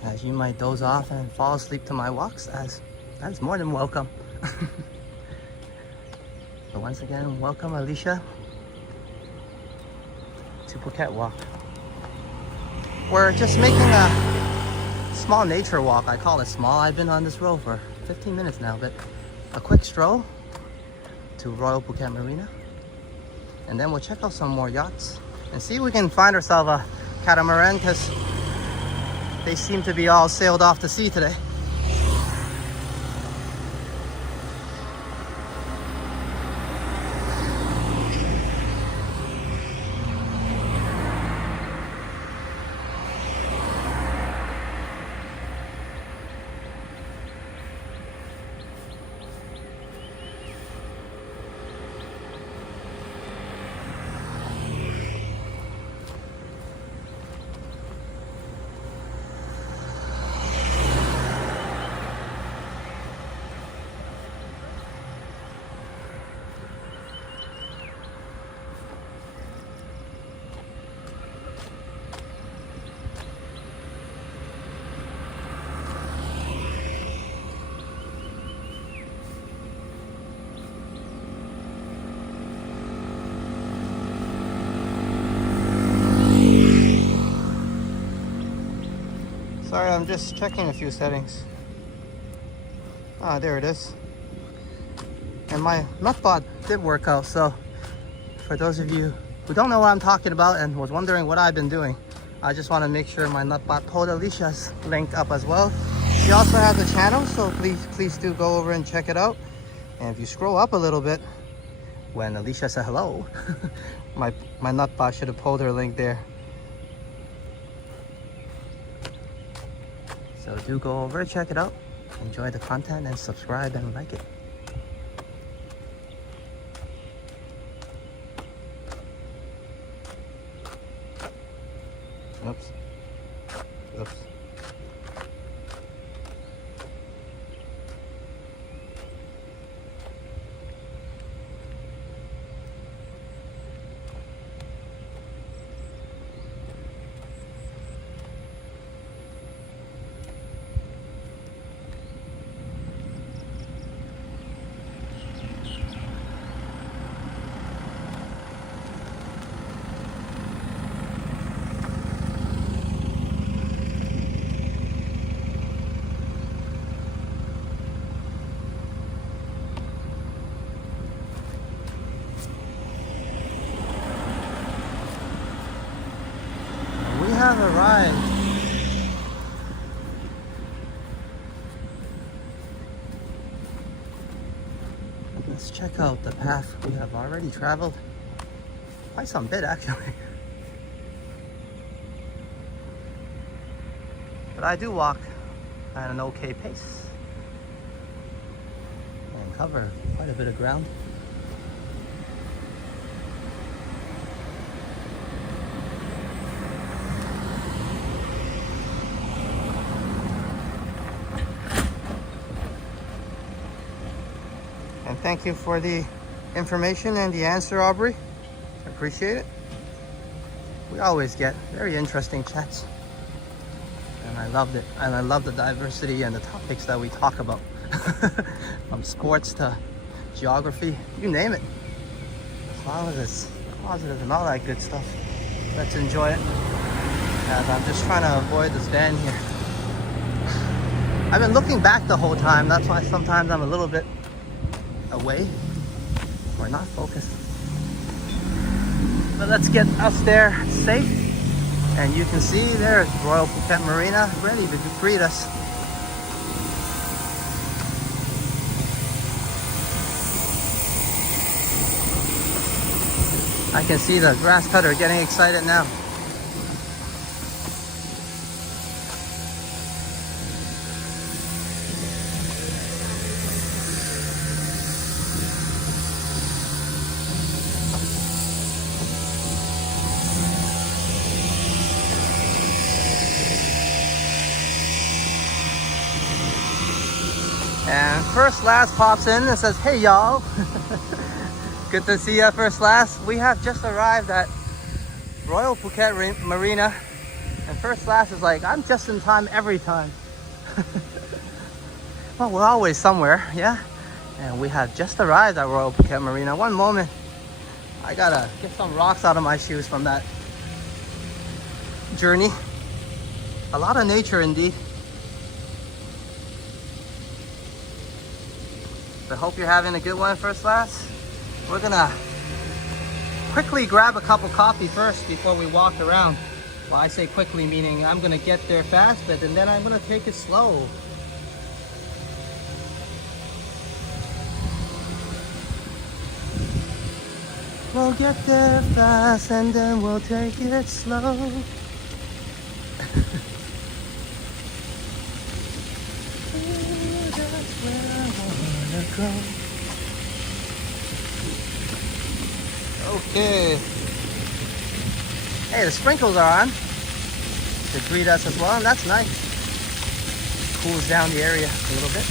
As you might doze off and fall asleep to my walks, as that is more than welcome. So once again, welcome Alicia to Phuket Walk. We're just making a small nature walk. I call it small. I've been on this road for 15 minutes now, but a quick stroll to Royal Phuket Marina. And then we'll check out some more yachts and see if we can find ourselves a catamaran, because they seem to be all sailed off to sea today. Sorry, I'm just checking a few settings. Ah, there it is. And my nutbot did work out, so for those of you who don't know what I'm talking about and was wondering what I've been doing, I just want to make sure my nutbot pulled Alicia's link up as well. She also has a channel, so please do go over and check it out. And if you scroll up a little bit, when Alicia said hello, my nutbot should have pulled her link there. So do go over, check it out, enjoy the content, and subscribe and like it. Oops. Oops. Have arrived. Let's check out the path we have already traveled. Quite some bit actually. But I do walk at an okay pace and cover quite a bit of ground. And thank you for the information and the answer, Aubrey. I appreciate it. We always get very interesting chats. And I loved it. And I love the diversity and the topics that we talk about. From sports to geography, you name it. As long as it's positive and all that good stuff. Let's enjoy it. As I'm just trying to avoid this van here. I've been looking back the whole time. That's why sometimes I'm a little bit away or not focused. But let's get us there safe. And you can see there's Royal Phuket Marina ready to greet us. I can see the grass cutter getting excited now. And First Last pops in and says, "Hey y'all." Good to see you, First Last. We have just arrived at Royal Phuket Marina. And First Last is like, "I'm just in time every time." Well, we're always somewhere, yeah? And we have just arrived at Royal Phuket Marina. One moment. I gotta get some rocks out of my shoes from that journey. A lot of nature indeed. I hope you're having a good one, First Class. We're gonna quickly grab a cup of coffee first before we walk around. Well, I say quickly, meaning I'm gonna get there fast, but and then I'm gonna take it slow. We'll get there fast and then we'll take it slow. Okay. Hey, the sprinkles are on to greet us as well, and that's nice. Cools down the area a little bit.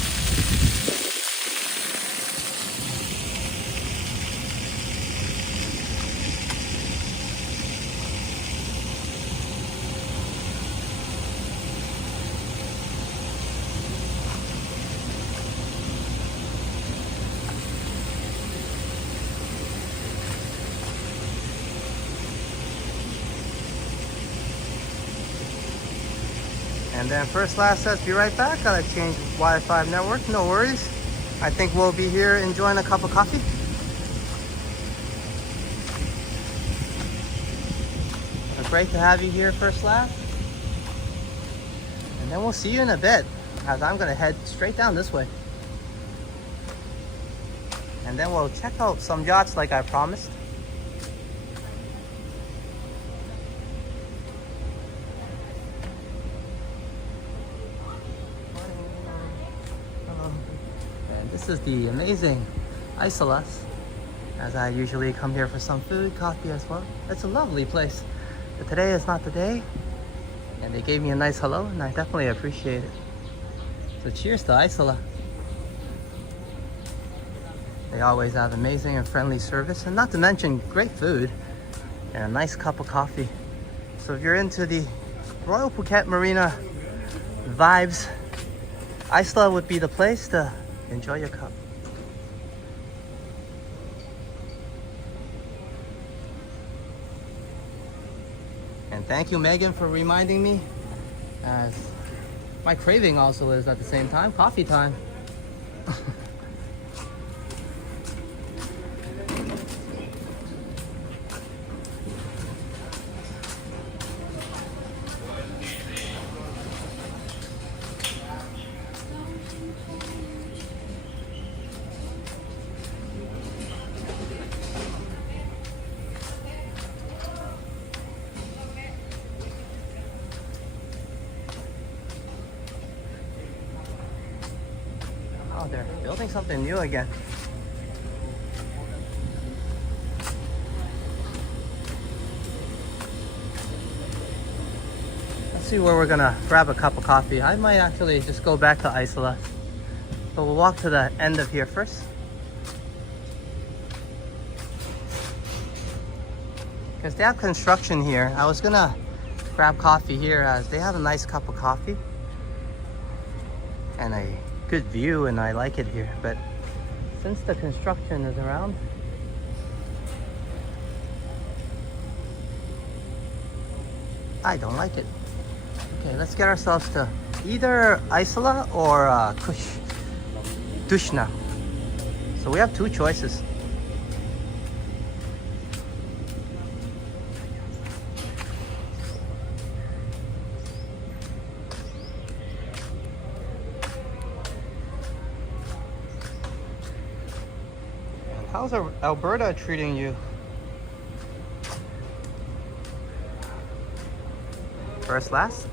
And then First Last says, "Be right back. Gotta change Wi-Fi network." No worries. I think we'll be here enjoying a cup of coffee. Great to have you here, First Last. And then we'll see you in a bit, as I'm gonna head straight down this way. And then we'll check out some yachts like I promised. This is the amazing Isola, as I usually come here for some food, coffee as well. It's a lovely place, but today is not the day, and they gave me a nice hello, and I definitely appreciate it. So cheers to Isola. They always have amazing and friendly service, and not to mention great food and a nice cup of coffee. So if you're into the Royal Phuket Marina vibes, Isola would be the place to enjoy your cup. And thank you, Megan, for reminding me, as my craving also is at the same time, coffee time. Oh, they're building something new again. Let's see where we're gonna grab a cup of coffee. I might actually just go back to Isola, but we'll walk to the end of here first. Because they have construction here. I was gonna grab coffee here as they have a nice cup of coffee and a good view, and I like it here, but since the construction is around, I don't like it. Okay, let's get ourselves to either Isola or Dushna. So we have two choices. How's Alberta treating you? First, last.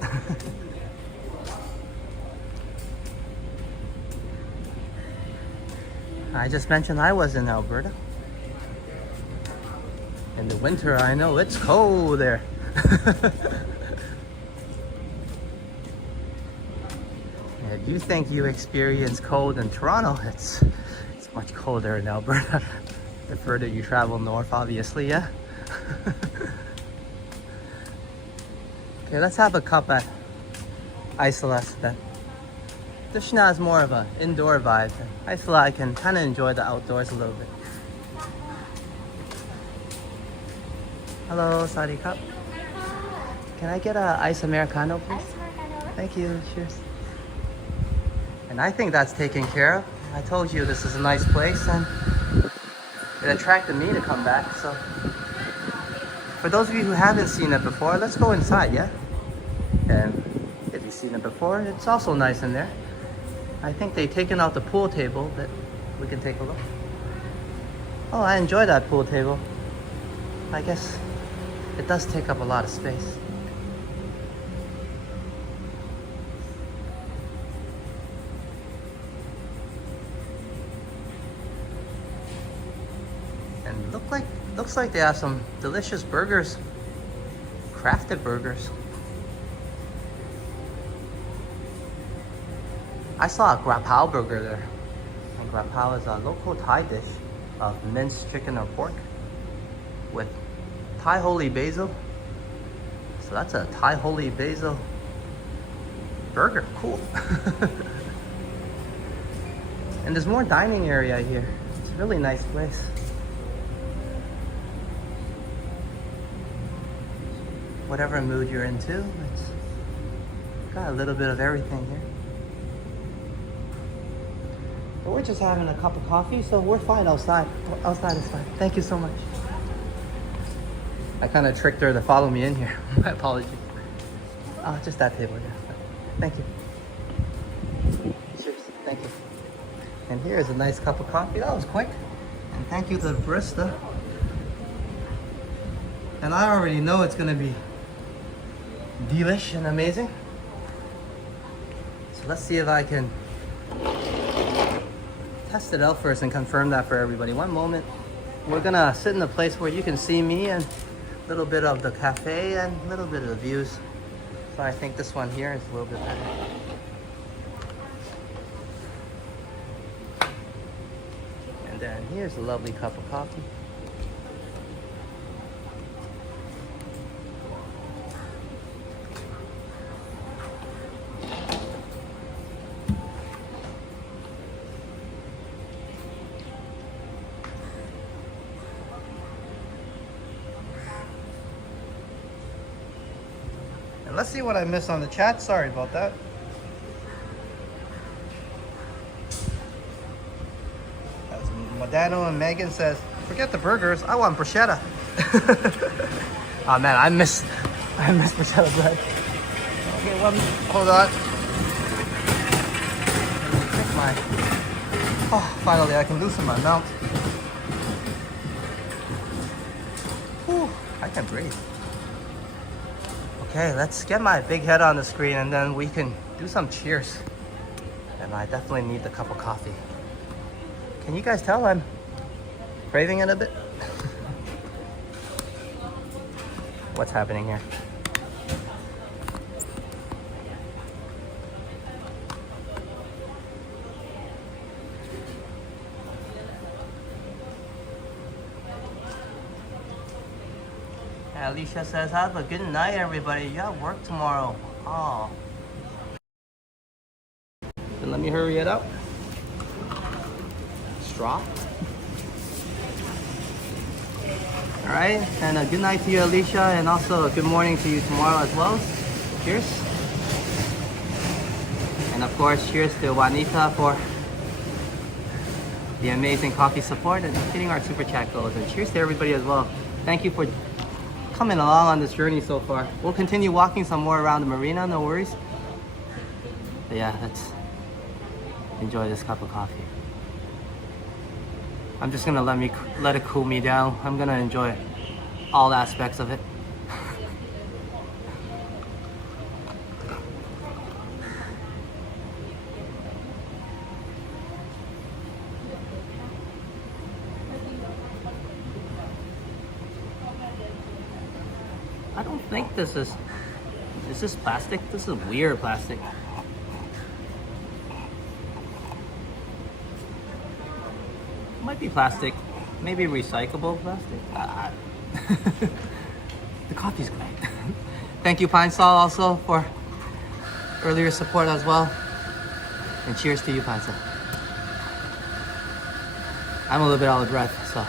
I just mentioned I was in Alberta. In the winter, I know it's cold there. If you think you experience cold in Toronto, it's much colder in Alberta. The further you travel north, obviously, yeah. Okay, let's have a cup at Isola then. Dishna is more of an indoor vibe. Isola, I can kind of enjoy the outdoors a little bit. Hello, Saudi Cup. Can I get a ice Americano, please? Ice Americano. Thank you. Cheers. And I think that's taken care of. I told you this is a nice place and it attracted me to come back. So for those of you who haven't seen it before, let's go inside, yeah? And if you've seen it before, it's also nice in there. I think they've taken out the pool table, but we can take a look. Oh, I enjoy that pool table. I guess it does take up a lot of space. And looks like they have some delicious burgers. Crafted burgers. I saw a grapao burger there. And grapao is a local Thai dish of minced chicken or pork with Thai holy basil. So that's a Thai holy basil burger. Cool. And there's more dining area here. It's a really nice place. Whatever mood you're into, it's got a little bit of everything here. But we're just having a cup of coffee, so we're fine outside. Outside is fine. Thank you so much. I kind of tricked her to follow me in here. My apologies. Oh, just that table, yeah. Thank you. Seriously, thank you. And here's a nice cup of coffee. That was quick. And thank you to the barista. And I already know it's gonna be delish and amazing. So let's see if I can test it out first and confirm that for everybody. One moment. We're gonna sit in a place where you can see me and a little bit of the cafe and a little bit of the views. So I think this one here is a little bit better. And then here's a lovely cup of coffee. Let's see what I missed on the chat. Sorry about that. As Modano and Megan says, forget the burgers. I want bruschetta. Oh man, I miss bruschetta bread. Okay, hold on. Check my. Oh, finally I can loosen my mount. Whew, I can breathe. Okay, let's get my big head on the screen and then we can do some cheers. And I definitely need the cup of coffee. Can you guys tell I'm craving it a bit? What's happening here? Alicia says, have a good night, everybody. You have work tomorrow. Oh. Then let me hurry it up. Straw. All right, and a good night to you, Alicia, and also a good morning to you tomorrow as well. Cheers. And of course, cheers to Juanita for the amazing coffee support and hitting our super chat goals. And cheers to everybody as well. Thank you for coming along on this journey so far. We'll continue walking some more around the marina, no worries. But yeah, let's enjoy this cup of coffee. I'm just gonna let it cool me down. I'm gonna enjoy all aspects of it. think this is this plastic? This is weird plastic. Might be plastic, maybe recyclable plastic. The coffee's great. Thank you, Pine Sol, also for earlier support as well. And cheers to you, Pine Sol. I'm a little bit out of breath, so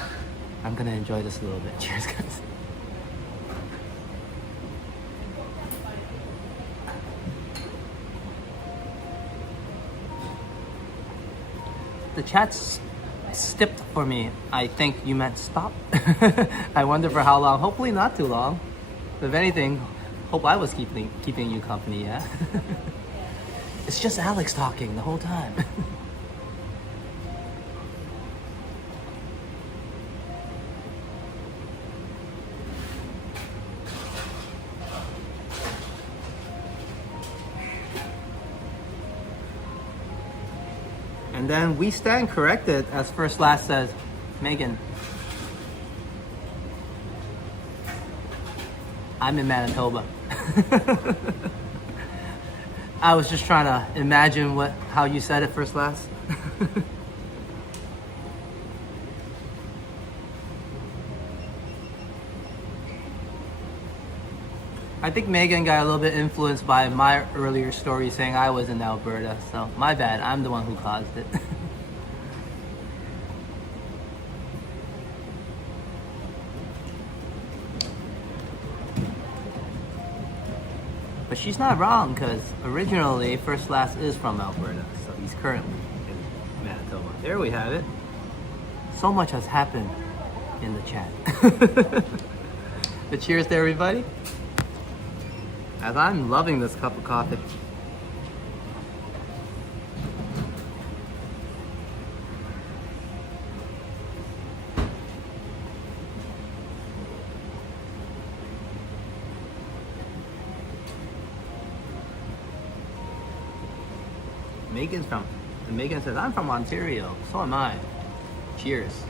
I'm gonna enjoy this a little bit. Cheers, guys. The chat's stipped for me. I think you meant stop. I wonder for how long. Hopefully not too long. If anything, hope I was keeping you company, yeah? It's just Alex talking the whole time. And then we stand corrected, as First Last says, Megan. I'm in Manitoba. I was just trying to imagine how you said it, First Last. I think Megan got a little bit influenced by my earlier story saying I was in Alberta, so my bad, I'm the one who caused it. But she's not wrong, because originally First Last is from Alberta, so he's currently in Manitoba. There we have it. So much has happened in the chat. But cheers to everybody. As I'm loving this cup of coffee. Megan says, I'm from Ontario, so am I. Cheers.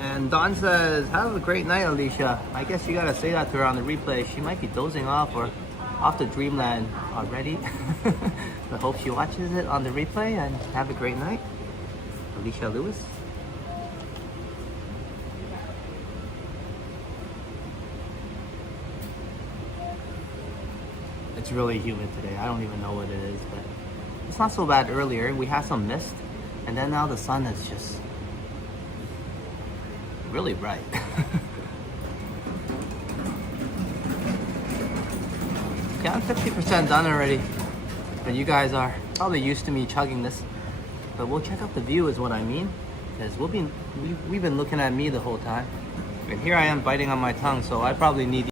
And Dawn says, have a great night, Alicia. I guess you gotta say that to her on the replay. She might be dozing off or off to dreamland already. I hope she watches it on the replay, and have a great night. Alicia Lewis. It's really humid today. I don't even know what it is, but it's not so bad earlier. We had some mist, and then now the sun is just really bright. Yeah, I'm 50% done already. But you guys are probably used to me chugging this. But we'll check out the view is what I mean. Because we've been looking at me the whole time. And here I am biting on my tongue, so I probably need.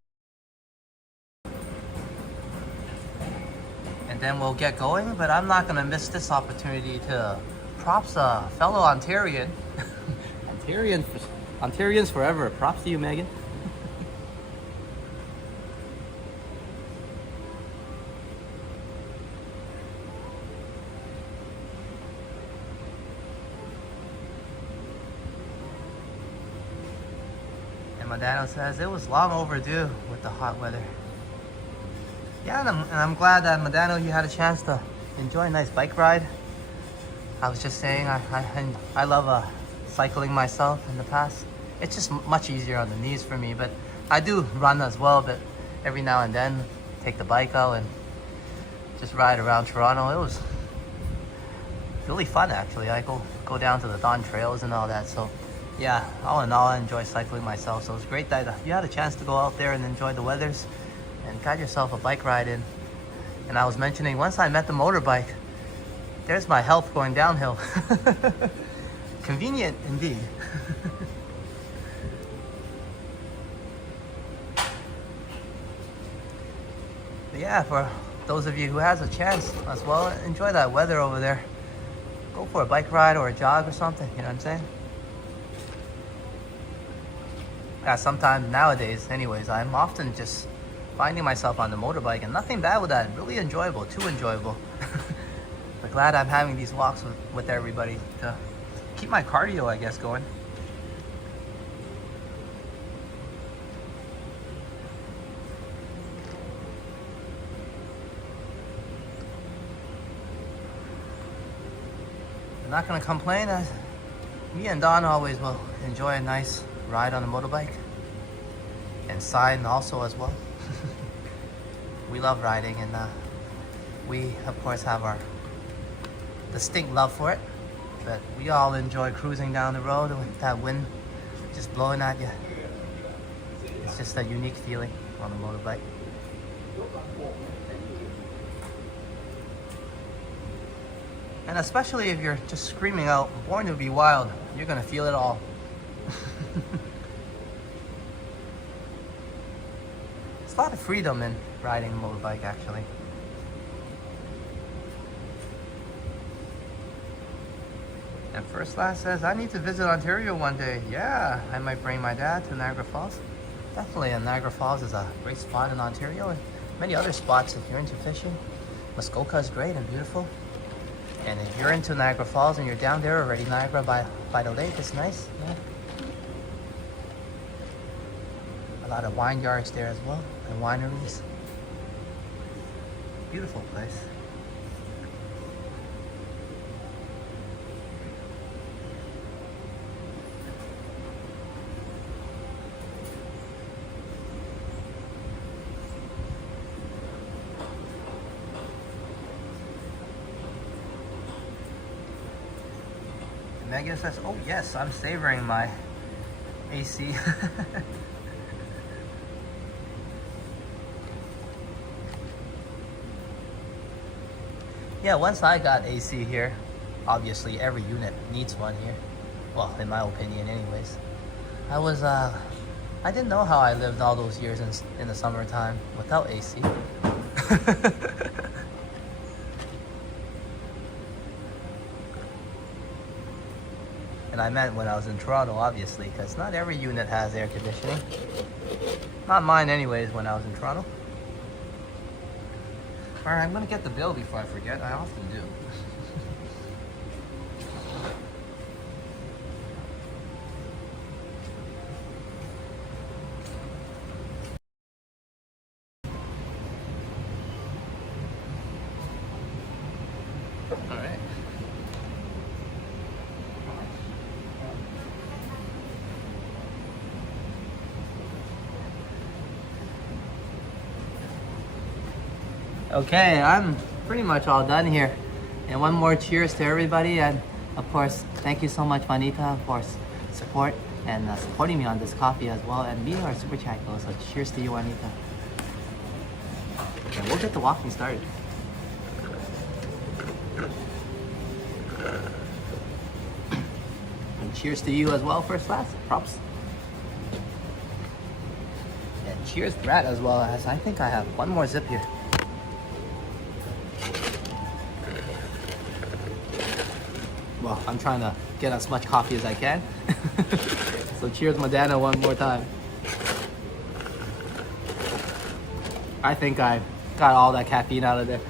And then we'll get going, but I'm not gonna miss this opportunity to props a fellow Ontarian. Ontarians forever. Props to you, Megan. Madano says it was long overdue with the hot weather. Yeah, and I'm glad that Madano, you had a chance to enjoy a nice bike ride. I was just saying, I love cycling myself in the past. It's just much easier on the knees for me, but I do run as well, but every now and then take the bike out and just ride around Toronto. It was really fun, actually. I go down to the Don Trails and all that, so yeah, all in all, I enjoy cycling myself. So it's great that you had a chance to go out there and enjoy the weathers and got yourself a bike ride in. And I was mentioning, once I met the motorbike, there's my health going downhill. Convenient indeed. But yeah, for those of you who has a chance as well, enjoy that weather over there. Go for a bike ride or a jog or something, you know what I'm saying? sometimes nowadays, anyways, I'm often just finding myself on the motorbike, and nothing bad with that. Really enjoyable, too enjoyable. But glad I'm having these walks with everybody to keep my cardio, I guess, going. I'm not gonna complain. Me and Don always will enjoy a nice ride on a motorbike, and Sign also as well. We love riding, and we of course have our distinct love for it, but we all enjoy cruising down the road with that wind just blowing at you. It's just a unique feeling on a motorbike. And especially if you're just screaming out, "Born to be wild," you're gonna feel it all. There's a lot of freedom in riding a motorbike, actually. And First Class says, I need to visit Ontario one day. Yeah, I might bring my dad to Niagara Falls. Definitely, and Niagara Falls is a great spot in Ontario, and many other spots if you're into fishing. Muskoka is great and beautiful. And if you're into Niagara Falls and you're down there already, Niagara by the lake, it's nice. Yeah. A lot of wine yards there as well, and wineries. Beautiful place. Megan says, oh yes, I'm savoring my AC. Yeah, once I got AC here, obviously every unit needs one here. Well, in my opinion anyways. I didn't know how I lived all those years in the summertime without AC. And I meant when I was in Toronto, obviously, because not every unit has air conditioning. Not mine anyways when I was in Toronto. Alright, I'm gonna get the bill before I forget. I often do. Alright. Okay, I'm pretty much all done here. And one more cheers to everybody, and of course, thank you so much, Juanita, for support and supporting me on this coffee as well, and being our super chat goal. So cheers to you, Juanita. Okay, we'll get the walking started. And cheers to you as well, First Class. Props. And cheers, Brad, as well, as I think I have one more zip here. Well, I'm trying to get as much coffee as I can. So cheers, Madonna, one more time. I think I got all that caffeine out of there.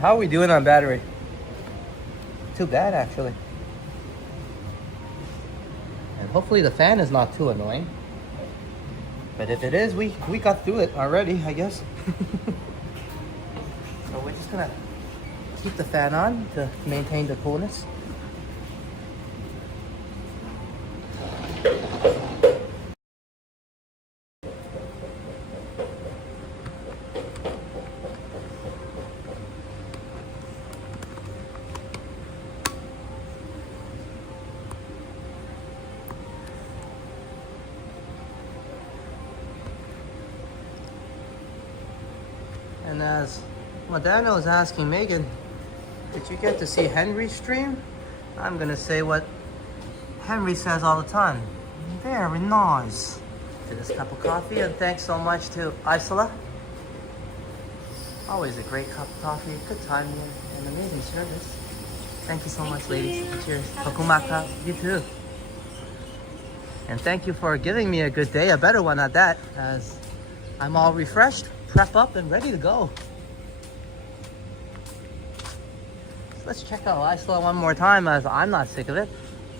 How are we doing on battery? Too bad, actually. And hopefully the fan is not too annoying. But if it is, we got through it already, I guess. So we're just gonna keep the fan on to maintain the coolness. And as Madonna was asking Megan, did you get to see Henry's stream? I'm gonna say what Henry says all the time. Very nice. To this cup of coffee, and thanks so much to Isola. Always a great cup of coffee, good timing, and amazing service. Thank you so much, ladies. Cheers. Kokumaka. You too. And thank you for giving me a good day, a better one at that, as I'm all refreshed, prep up, and ready to go. So let's check out Isola one more time, as I'm not sick of it.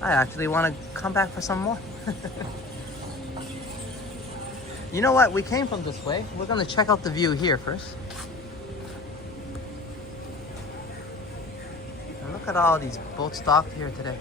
I actually want to come back for some more. You know what? We came from this way. We're going to check out the view here first. And look at all these boats docked here today.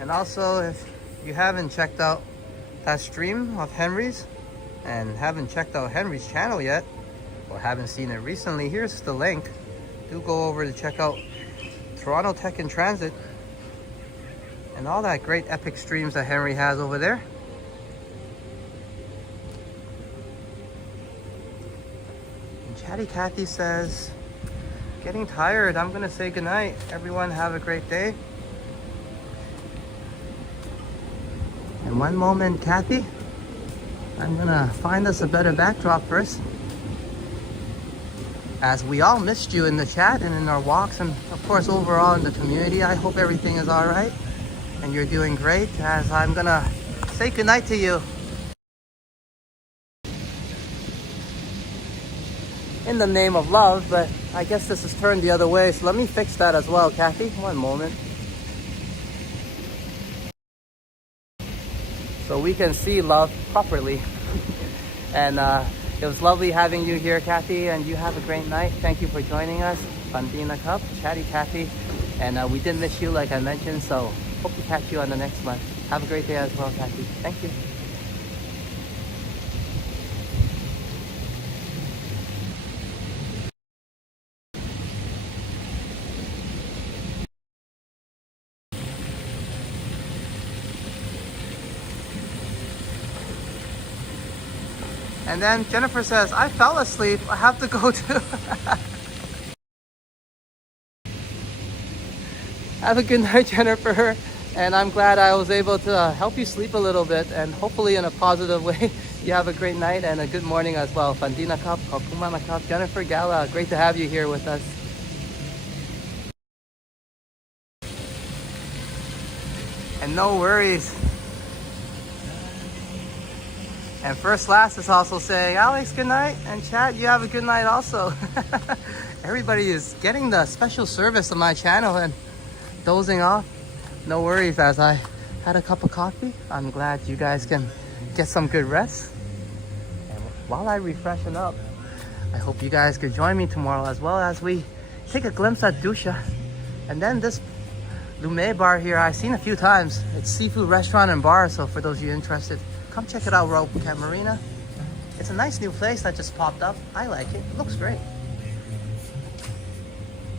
And also, if you haven't checked out that stream of Henry's and haven't checked out Henry's channel yet, or haven't seen it recently, here's the link. Do go over to check out Toronto Tech in Transit and all that great epic streams that Henry has over there. And Chatty Cathy says, getting tired, I'm gonna say goodnight. Everyone have a great day. And one moment, Kathy, I'm gonna find us a better backdrop first. As we all missed you in the chat and in our walks, and of course overall in the community. I hope everything is all right and you're doing great, as I'm gonna say goodnight to you. In the name of love, but I guess this is turned the other way, so let me fix that as well, Kathy. One moment. So we can see love properly. And it was lovely having you here, Kathy, and you have a great night. Thank you for joining us. Bandina Cup, Chatty Cathy, and we did miss you like I mentioned, so hope to catch you on the next one. Have a great day as well, Kathy. Thank you. And then Jennifer says, I fell asleep. I have to go too. Have a good night, Jennifer. And I'm glad I was able to help you sleep a little bit, and hopefully in a positive way. You have a great night and a good morning as well. Fandina Cup, Kopumana Cup, Jennifer Gala, great to have you here with us. And no worries. And First Last is also saying, Alex, good night. And Chad, you have a good night also. Everybody is getting the special service on my channel and dozing off. No worries, as I had a cup of coffee. I'm glad you guys can get some good rest. And while I refreshen up, I hope you guys could join me tomorrow as well, as we take a glimpse at Dusha. And then this Lume bar here, I've seen a few times. It's seafood restaurant and bar, so for those of you interested, come check it out, Royal Phuket Marina. It's a nice new place that just popped up. I like it. It looks great.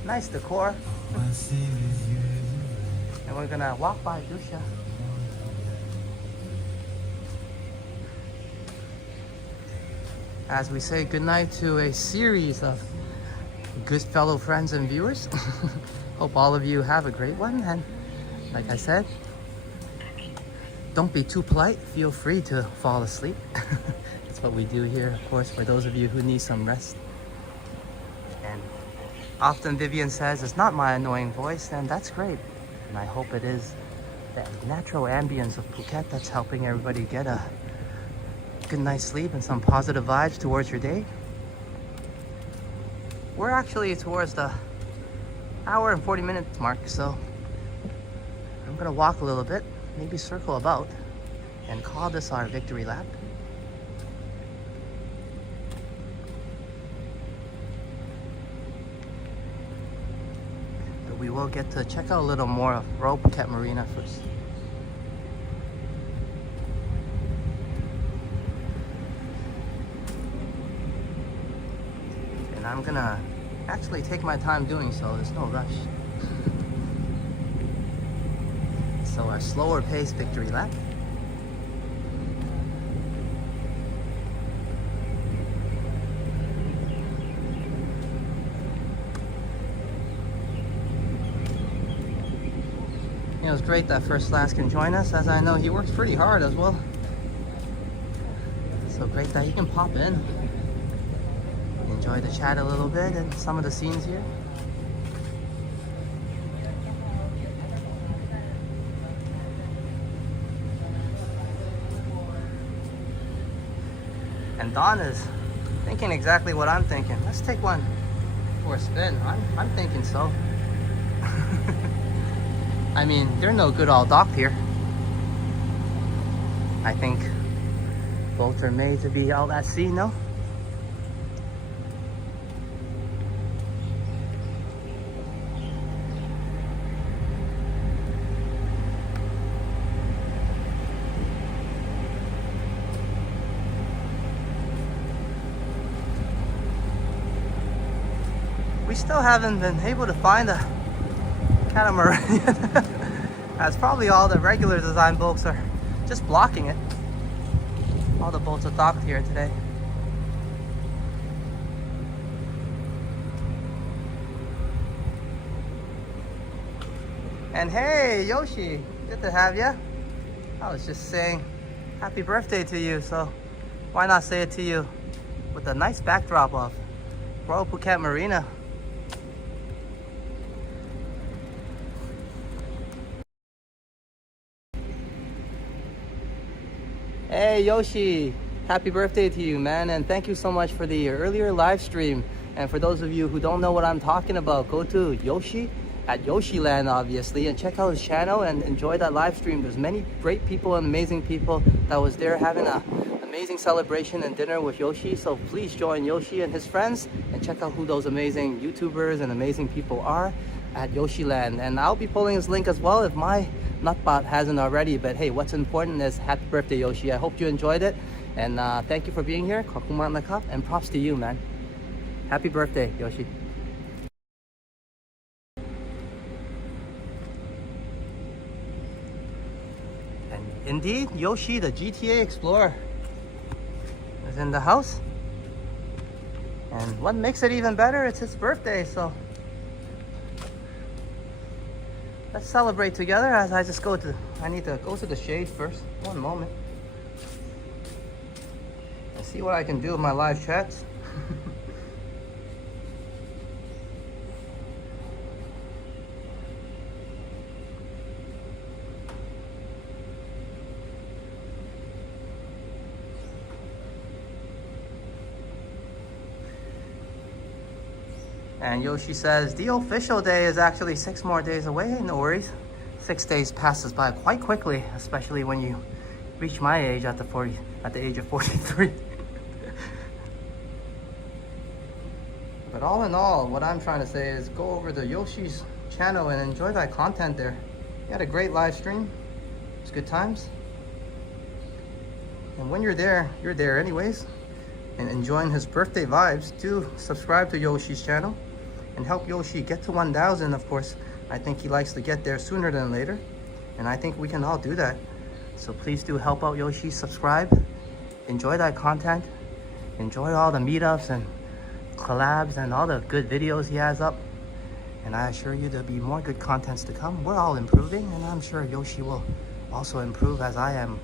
Nice decor. And we're gonna walk by Dusha. As we say goodnight to a series of good fellow friends and viewers. Hope all of you have a great one. And like I said, don't be too polite. Feel free to fall asleep. That's what we do here, of course, for those of you who need some rest. And often Vivian says, it's not my annoying voice, and that's great. And I hope it is the natural ambience of Phuket that's helping everybody get a good night's sleep and some positive vibes towards your day. We're actually towards the hour and 40 minutes mark, so I'm gonna walk a little bit, maybe circle about, and call this our victory lap. But we will get to check out a little more of Royal Phuket Marina first. And I'm gonna actually take my time doing so, there's no rush. So our slower pace victory lap. it was great that First Class can join us, as I know he works pretty hard as well. So great that he can pop in, enjoy the chat a little bit and some of the scenes here. And Don is thinking exactly what I'm thinking. Let's take one for a spin. I'm thinking so. I mean, they're no good all docked here. I think boats are made to be out at sea, no? We still haven't been able to find a catamaran. That's probably all the regular design boats are just blocking it. All the boats are docked here today. And hey, Yoshi, good to have you. I was just saying happy birthday to you, so why not say it to you with a nice backdrop of Royal Phuket Marina. Hey Yoshi, happy birthday to you, man, and thank you so much for the earlier live stream. And for those of you who don't know what I'm talking about, go to Yoshi at Yoshiland, obviously, and check out his channel and enjoy that live stream. There's many great people and amazing people that was there having an amazing celebration and dinner with Yoshi. So please join Yoshi and his friends and check out who those amazing YouTubers and amazing people are at Yoshiland. And I'll be pulling his link as well if my Nutbot hasn't already. But hey, what's important is happy birthday, Yoshi. I hope you enjoyed it, and thank you for being here. And props to you, man. Happy birthday, Yoshi. And indeed, Yoshi, the GTA Explorer, is in the house. And what makes it even better, it's his birthday, so let's celebrate together as I just I need to go to the shade first. One moment. And see what I can do with my live chats. And Yoshi says, the official day is actually 6 more days away. No worries. 6 days passes by quite quickly, especially when you reach my age at the age of 43. But all in all, what I'm trying to say is go over to Yoshi's channel and enjoy that content there. He had a great live stream. It's good times. And when you're there anyways. And enjoying his birthday vibes, do subscribe to Yoshi's channel and help Yoshi get to 1,000. Of course, I think he likes to get there sooner than later, and I think we can all do that. So please do help out Yoshi, subscribe, enjoy that content, enjoy all the meetups and collabs and all the good videos he has up. And I assure you there'll be more good contents to come. We're all improving, and I'm sure Yoshi will also improve as I am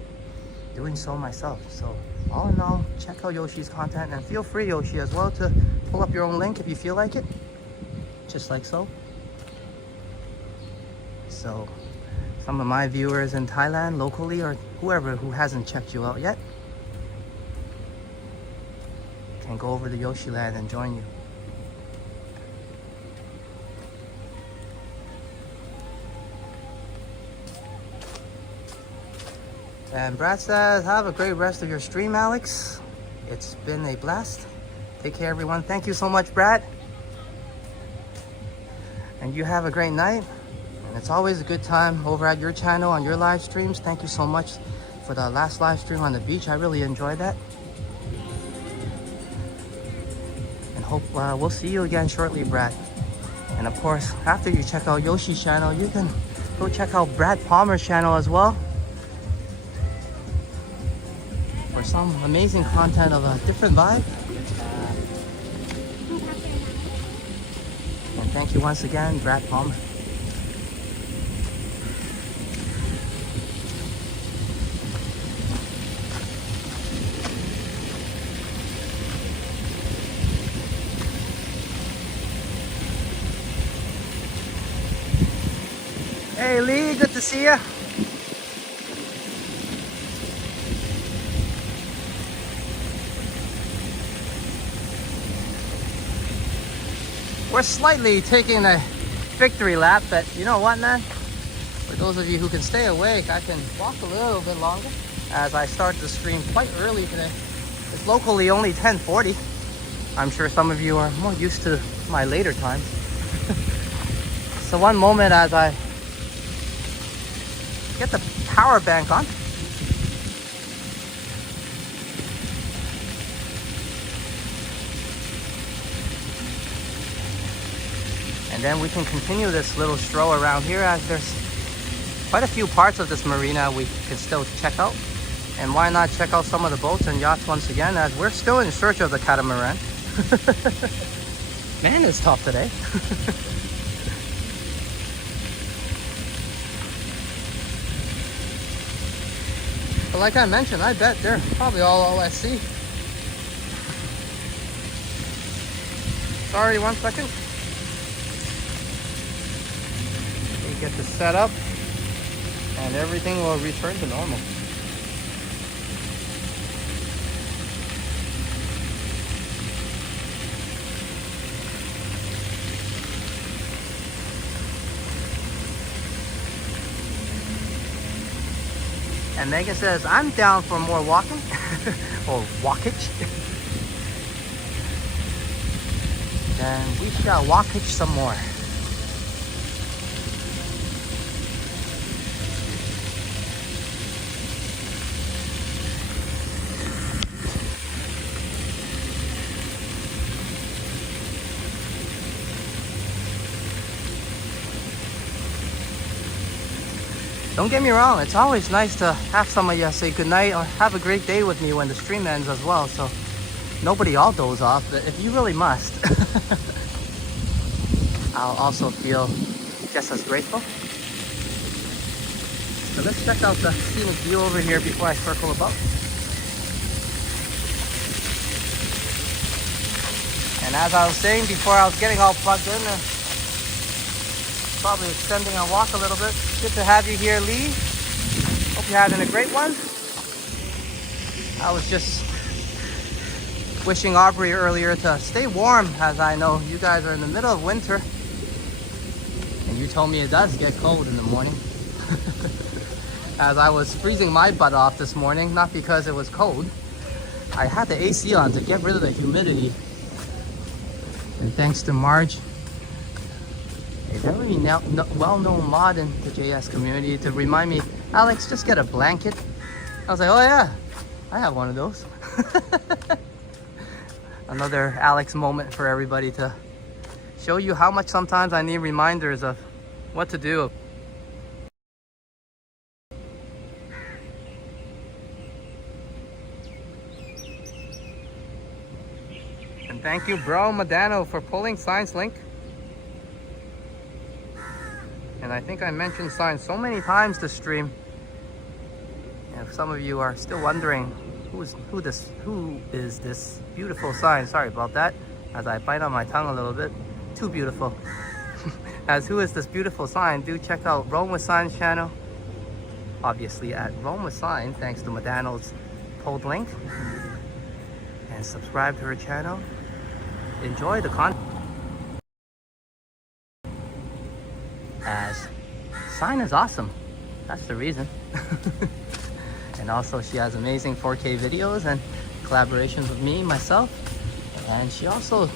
doing so myself. So all in all, check out Yoshi's content, and feel free, Yoshi, as well, to pull up your own link if you feel like it, just like so. So some of my viewers in Thailand locally, or whoever who hasn't checked you out yet, can go over to Yoshiland and join you. And Brad says, have a great rest of your stream, Alex. It's been a blast. Take care, everyone. Thank you so much, Brad. And you have a great night. And it's always a good time over at your channel on your live streams. Thank you so much for the last live stream on the beach. I really enjoyed that. And hope we'll see you again shortly, Brad. And of course, after you check out Yoshi's channel, you can go check out Brad Palmer's channel as well, for some amazing content of a different vibe. And thank you once again, Brad Palmer. Hey Lee, good to see you. We're slightly taking a victory lap, but you know what, man? For those of you who can stay awake, I can walk a little bit longer as I start the stream quite early today. It's locally only 10:40. I'm sure some of you are more used to my later times. So one moment as I get the power bank on. And then we can continue this little stroll around here, as there's quite a few parts of this marina we can still check out. And why not check out some of the boats and yachts once again, as we're still in search of the catamaran. Man, it's tough today. But like I mentioned, I bet they're probably all OSC. Sorry, 1 second. We get this set up and everything will return to normal. And Megan says, I'm down for more walking or walkage. Then we shall walkage some more. Don't get me wrong, it's always nice to have some of you say goodnight or have a great day with me when the stream ends as well, so nobody all doze off, but if you really must, I'll also feel just as grateful. So let's check out the scenic view over here before I circle about. And as I was saying before I was getting all plugged in, probably extending our walk a little bit. Good to have you here, Lee. Hope you're having a great one. I was just wishing Aubrey earlier to stay warm, as I know you guys are in the middle of winter. And you told me it does get cold in the morning. As I was freezing my butt off this morning, not because it was cold. I had the AC on to get rid of the humidity. And thanks to Marge, a very well-known mod in the JS community, to remind me, Alex, just get a blanket. I was like, oh yeah, I have one of those. Another Alex moment for everybody to show you how much sometimes I need reminders of what to do. And thank you, Bro Madano, for pulling Science Link. And I think I mentioned signs so many times this stream. And if some of you are still wondering who is this beautiful sign, sorry about that, as I bite on my tongue a little bit. Too beautiful. As who is this beautiful sign, do check out Rome with Signs channel. Obviously at Rome with Sign, thanks to Madano's pulled link. And subscribe to her channel. Enjoy the content. As sign is awesome, that's the reason. And also she has amazing 4K videos and collaborations with me, myself, and she also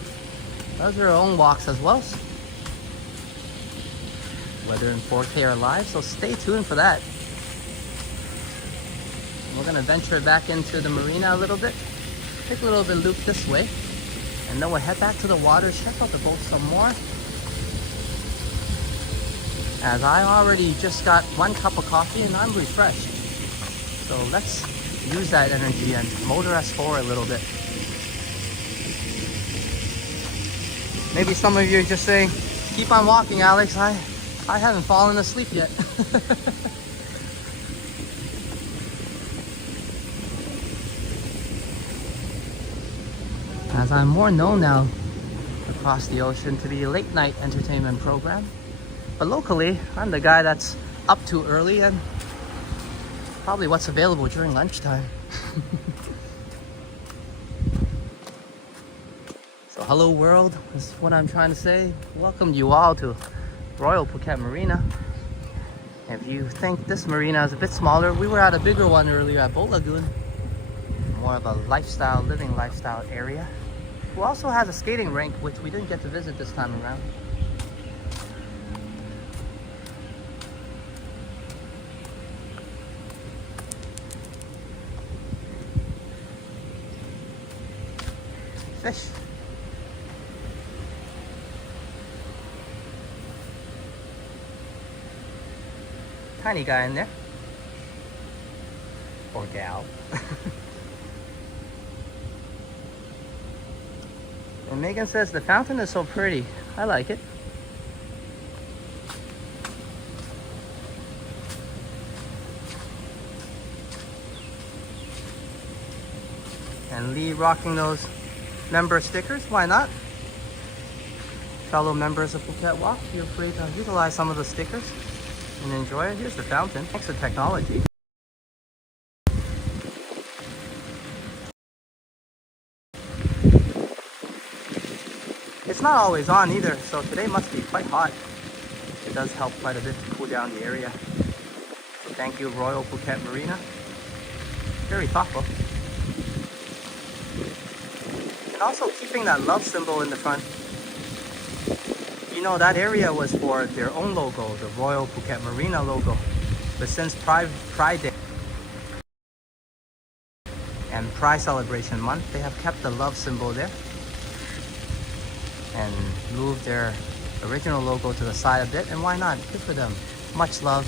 does her own walks as well, whether in 4K or live, so stay tuned for that. We're gonna venture back into the marina a little bit, take a little bit loop this way, and then we'll head back to the water, check out the boat some more. As I already just got 1 cup of coffee and I'm refreshed. So let's use that energy and motor us forward a little bit. Maybe some of you are just saying, keep on walking, Alex. I haven't fallen asleep yet. As I'm more known now across the ocean to be a late night entertainment program. But locally, I'm the guy that's up too early and probably what's available during lunchtime. So hello world, is what I'm trying to say. Welcome you all to Royal Phuket Marina. If you think this marina is a bit smaller, we were at a bigger one earlier at Boat Lagoon. More of a lifestyle, living lifestyle area. Who also has a skating rink, which we didn't get to visit this time around. Fish. Tiny guy in there. Or gal. And Megan says the fountain is so pretty. I like it. And Lee rocking those member stickers. Why not? Fellow members of Phuket Walk, feel free to utilize some of the stickers and enjoy it. Here's the fountain. Thanks to technology. It's not always on either, so today must be quite hot. It does help quite a bit to cool down the area. So thank you, Royal Phuket Marina. Very thoughtful. And also keeping that love symbol in the front. You know, that area was for their own logo, the Royal Phuket Marina logo. But since Pride Day and Pride Celebration Month, they have kept the love symbol there and moved their original logo to the side a bit. And why not? Good for them. Much love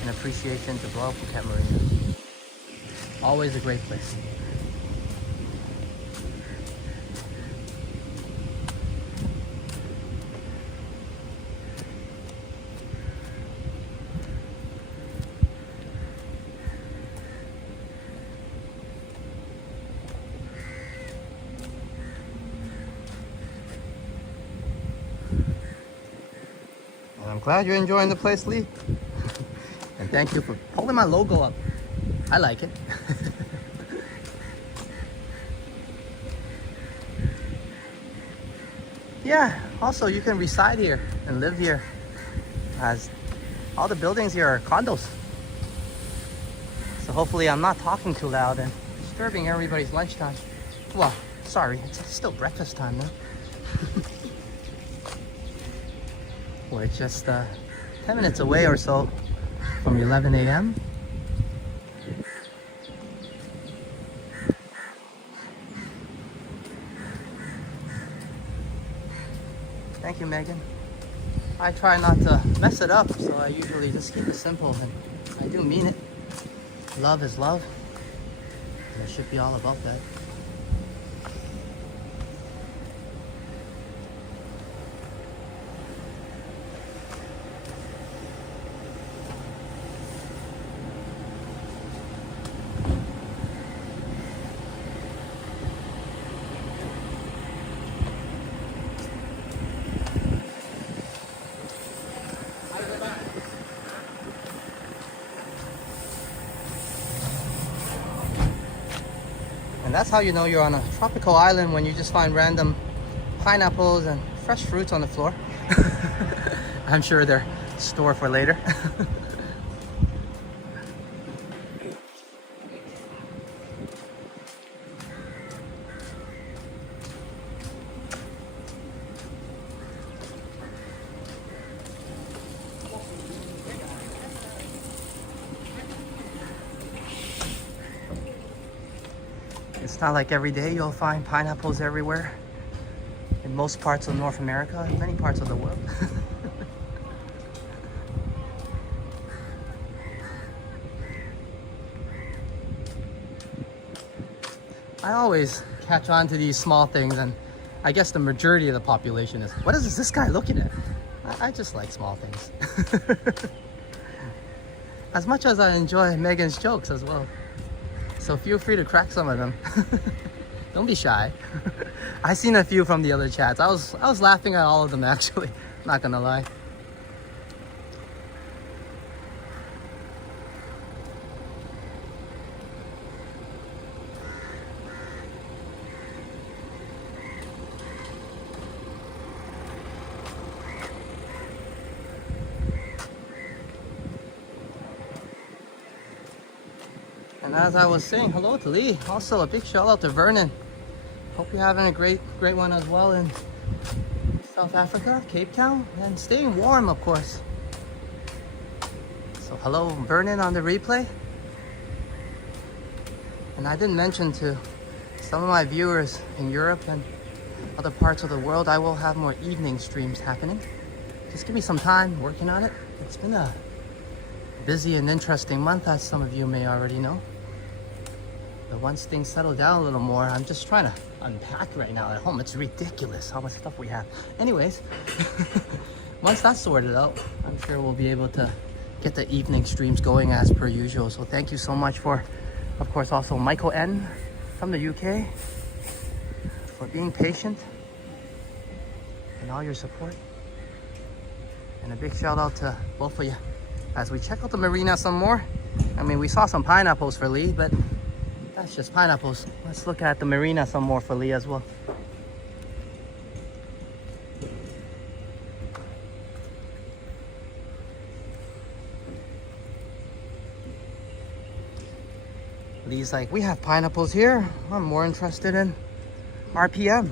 and appreciation to Royal Phuket Marina. Always a great place. I'm glad you're enjoying the place, Lee. And thank you for holding my logo up. I like it. Yeah, also you can reside here and live here, as all the buildings here are condos. So hopefully I'm not talking too loud and disturbing everybody's lunchtime. Well, sorry, it's still breakfast time though. We're just 10 minutes away or so from 11 a.m. Thank you, Megan. I try not to mess it up, so I usually just keep it simple, and I do mean it. Love is love, and it should be all about that. And that's how you know you're on a tropical island, when you just find random pineapples and fresh fruits on the floor. I'm sure they're stored for later. It's not like every day you'll find pineapples everywhere in most parts of North America and many parts of the world. I always catch on to these small things, and I guess the majority of the population is, what is this guy looking at? I just like small things. As much as I enjoy Megan's jokes as well. So feel free to crack some of them. Don't be shy. I seen a few from the other chats. I was laughing at all of them actually. Not gonna lie. And as I was saying hello to Lee, also a big shout out to Vernon. Hope you're having a great one as well in South Africa, Cape Town, and staying warm, of course. So hello Vernon on the replay. And I didn't mention to some of my viewers in Europe and other parts of the world, I will have more evening streams happening. Just give me some time working on it. It's been a busy and interesting month, as some of you may already know. But once things settle down a little more, I'm just trying to unpack right now at home. It's ridiculous how much stuff we have. Anyways, once that's sorted out, I'm sure we'll be able to get the evening streams going as per usual. So thank you so much for, of course, also Michael N from the UK for being patient and all your support. And a big shout out to both of you as we check out the marina some more. I mean, we saw some pineapples for Lee, but that's just pineapples. Let's look at the marina some more for Lee as well. Lee's like, we have pineapples here. I'm more interested in RPM.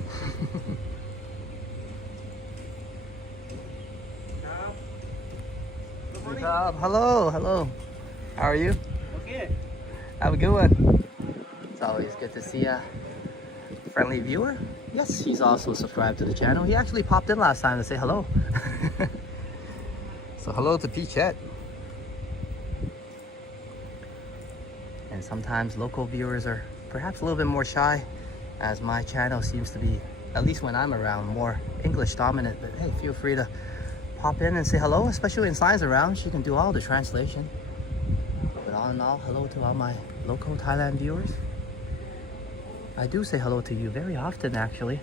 Hello, hello. How are you? Okay. Have a good one. It's always good to see a friendly viewer. Yes, he's also subscribed to the channel. He actually popped in last time to say hello. So hello to Peachette. And sometimes local viewers are perhaps a little bit more shy, as my channel seems to be, at least when I'm around, more English dominant. But hey, feel free to pop in and say hello, especially when Sign's around. She can do all the translation. But all in all, hello to all my local Thailand viewers. I do say hello to you very often, actually.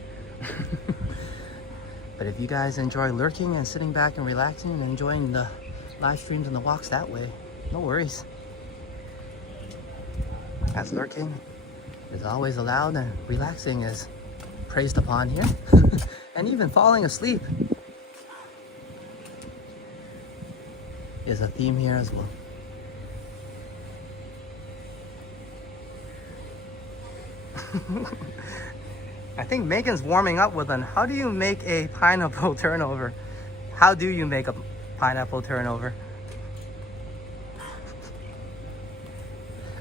But if you guys enjoy lurking and sitting back and relaxing and enjoying the live streams and the walks that way, no worries. As lurking is always allowed and relaxing is praised upon here. And even falling asleep is a theme here as well. I think Megan's warming up with an, how do you make a pineapple turnover? How do you make a pineapple turnover?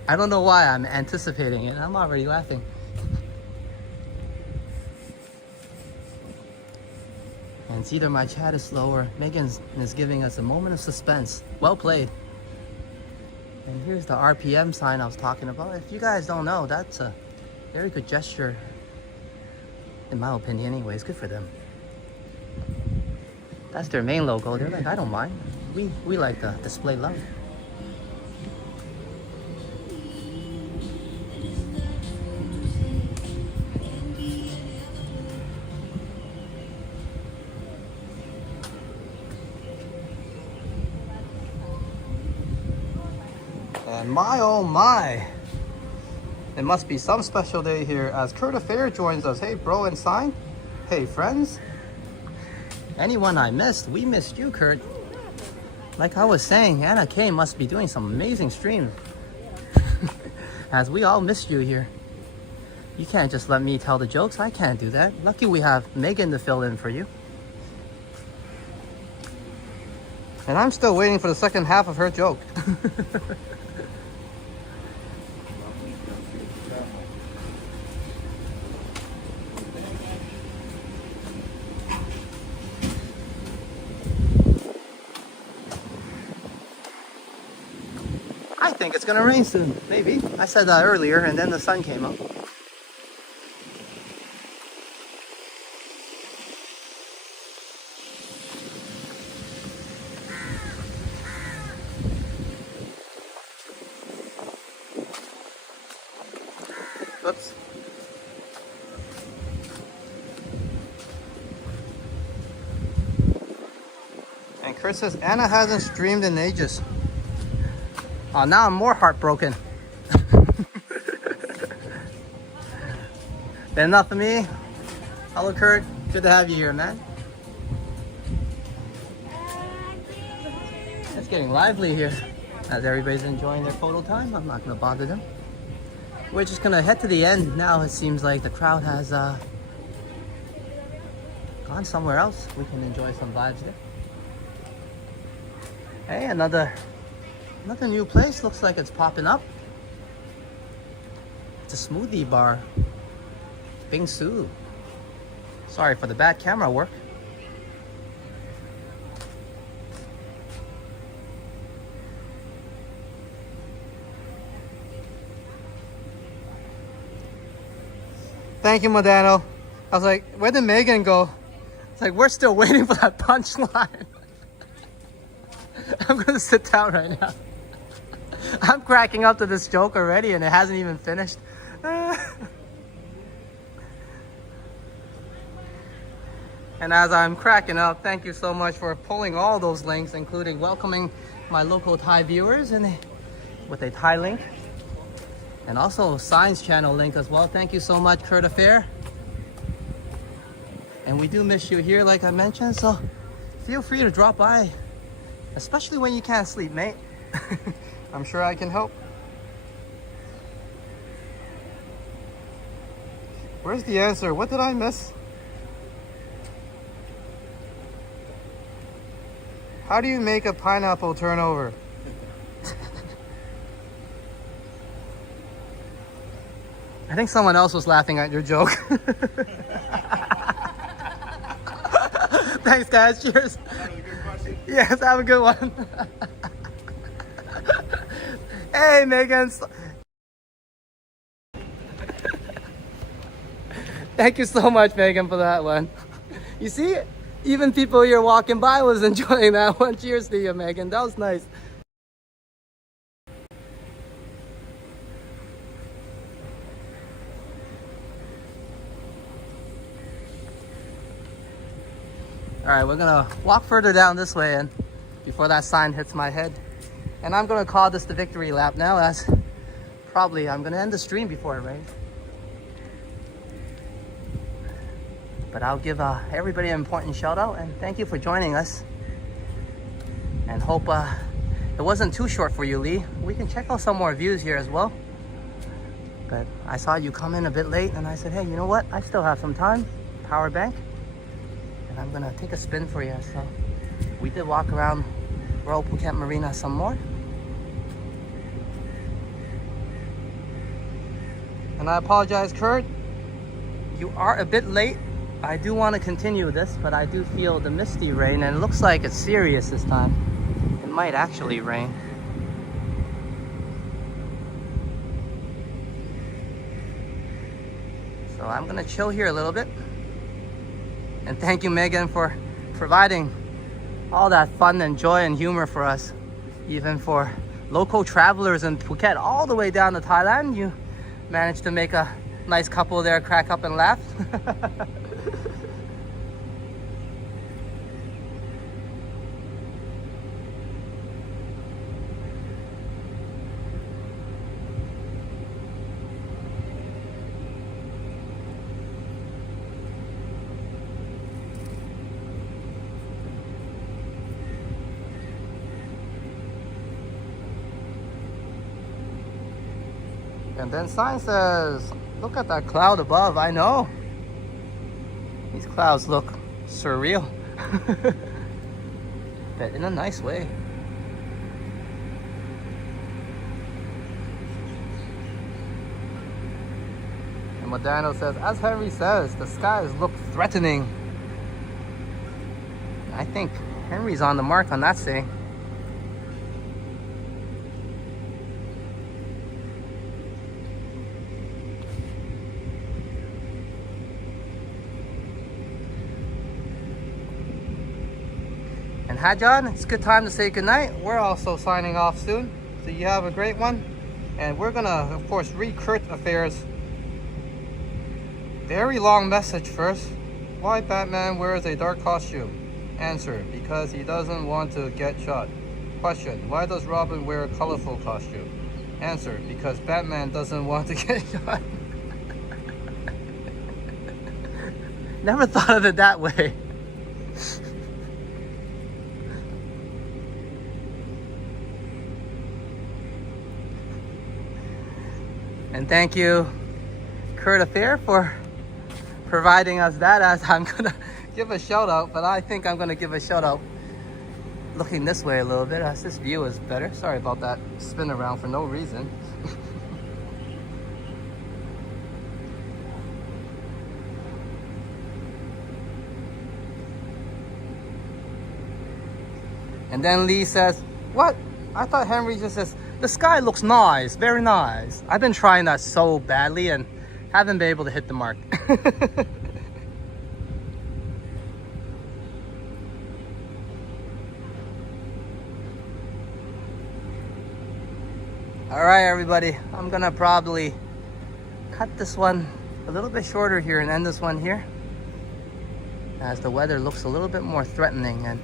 I don't know why I'm anticipating it. I'm already laughing. And it's either my chat is slow or Megan is giving us a moment of suspense. Well played. And here's the RPM sign I was talking about. If you guys don't know, that's a very good gesture. In my opinion anyways, good for them. That's their main logo. They're like, I don't mind. We like to display love. And my oh my, it must be some special day here as Kurt Affair joins us. Hey bro and Sign. Hey friends. Anyone I missed, we missed you, Kurt. Like I was saying, Anna K must be doing some amazing streams. As we all missed you here. You can't just let me tell the jokes. I can't do that. Lucky we have Megan to fill in for you. And I'm still waiting for the second half of her joke. I think it's gonna rain soon, maybe. I said that earlier and then the sun came up. Oops. And Chris says Anna hasn't streamed in ages. Oh, now I'm more heartbroken. Been enough of me. Hello, Kurt. Good to have you here, man. It's getting lively here as everybody's enjoying their photo time. I'm not going to bother them. we're just gonna head to the end now. It seems like the crowd has gone somewhere else. We can enjoy some vibes there. Hey, another new place. Looks like it's popping up. It's a smoothie bar. Bingsu. Sorry for the bad camera work. Thank you, Modano. I was like, where did Megan go? It's like, we're still waiting for that punchline. I'm gonna sit down right now. I'm cracking up to this joke already and it hasn't even finished. And as I'm cracking up, thank you so much for pulling all those links, including welcoming my local Thai viewers with a Thai link. And also Science Channel link as well. Thank you so much, Kurt Affair. And we do miss you here, like I mentioned, so feel free to drop by, especially when you can't sleep, mate. I'm sure I can help. Where's the answer? What did I miss? How do you make a pineapple turn over? I think someone else was laughing at your joke. Thanks, guys. Cheers. Yes, have a good one. Hey, Megan. Thank you so much, Megan, for that one. You see, even people here walking by was enjoying that one. Cheers to you, Megan. That was nice. All right, we're gonna walk further down this way and before that sign hits my head. And I'm gonna call this the victory lap now, as probably I'm gonna end the stream before it rains. But I'll give everybody an important shout out and thank you for joining us. And hope it wasn't too short for you, Lee. We can check out some more views here as well. But I saw you come in a bit late and I said, hey, you know what? I still have some time, power bank. And I'm gonna take a spin for you. So we did walk around Royal Phuket Marina some more. And I apologize, Kurt. You are a bit late. I do want to continue this, but I do feel the misty rain and it looks like it's serious this time. It might actually rain. So I'm gonna chill here a little bit. And thank you, Megan, for providing all that fun and joy and humor for us. Even for local travelers in Phuket all the way down to Thailand, you managed to make a nice couple there crack up and laugh. And then Sign says, look at that cloud above. I know. These clouds look surreal. But in a nice way. And Modano says, as Henry says, the skies look threatening. I think Henry's on the mark on that saying. And Hajan, it's a good time to say goodnight. We're also signing off soon, so you have a great one. And we're gonna, of course, read Kurt Affair's very long message first. Why Batman wears a dark costume? Answer, because he doesn't want to get shot. Question, why does Robin wear a colorful costume? Answer, because Batman doesn't want to get shot. Never thought of it that way. And thank you, Kurt Affair, for providing us that, as I'm gonna give a shout out, but I think I'm gonna give a shout out looking this way a little bit as this view is better. Sorry about that spin around for no reason. And then Lee says, what? I thought Henry just says, the sky looks nice, very nice. I've been trying that so badly and haven't been able to hit the mark. All right, everybody, I'm gonna probably cut this one a little bit shorter here and end this one here, as the weather looks a little bit more threatening. And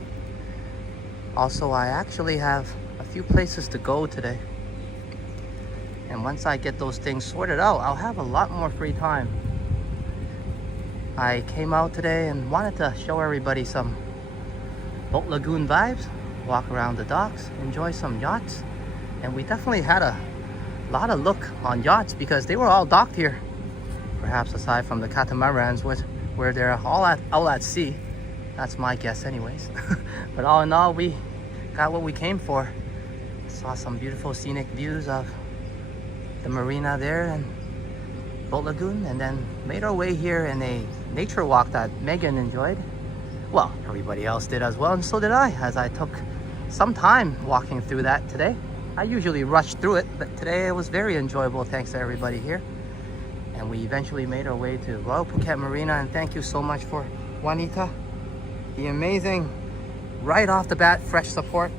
also, I actually have a few places to go today. And once I get those things sorted out, I'll have a lot more free time. I came out today and wanted to show everybody some boat lagoon vibes, walk around the docks, enjoy some yachts. And we definitely had a lot of look on yachts because they were all docked here. Perhaps aside from the catamarans, where they're all out at sea. That's my guess anyways. But all in all, we got what we came for. Saw some beautiful scenic views of the marina there and boat lagoon, and then made our way here in a nature walk that Megan enjoyed. Well, everybody else did as well, and so did I, as I took some time walking through that today. I usually rush through it, but today it was very enjoyable thanks to everybody here. And we eventually made our way to Royal Phuket Marina, and thank you so much for Juanita, the amazing, right off the bat, fresh support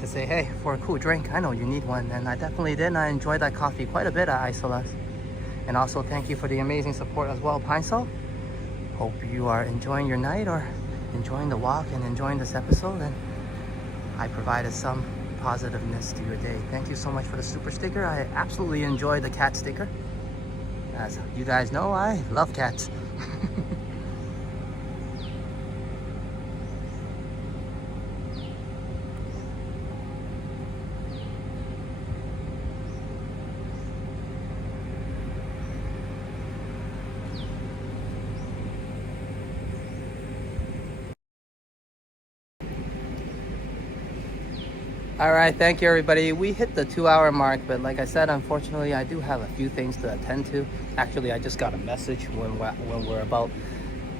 to say, hey, for a cool drink, I know you need one. And I definitely did, and I enjoyed that coffee quite a bit at Isola's. And also thank you for the amazing support as well, Pine Sol. Hope you are enjoying your night or enjoying the walk and enjoying this episode, and I provided some positiveness to your day. Thank you so much for the super sticker. I absolutely enjoyed the cat sticker. As you guys know, I love cats. All right, thank you everybody. We hit the 2-hour mark, but like I said, unfortunately, I do have a few things to attend to. Actually, I just got a message when we're about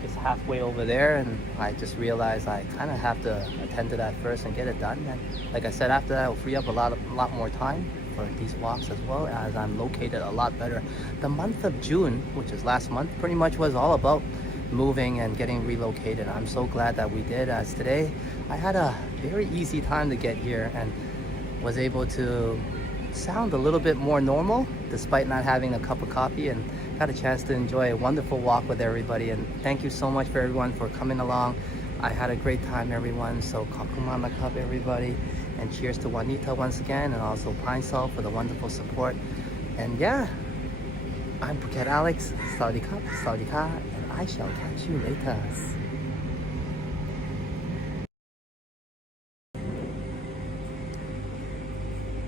just halfway over there, and I just realized I kind of have to attend to that first and get it done. And like I said, after that, I'll free up a lot more time for these walks as well, as I'm located a lot better. The month of June, which is last month, pretty much was all about moving and getting relocated. I'm so glad that we did, as today I had a very easy time to get here and was able to sound a little bit more normal despite not having a cup of coffee, and got a chance to enjoy a wonderful walk with everybody. And thank you so much for everyone for coming along. I had a great time, everyone. So kakumana cup, everybody, and cheers to Juanita once again, and also Pine Sol for the wonderful support. And yeah, I'm Phuket Alex. Saudi Cup, Saudi Ka, and I shall catch you later.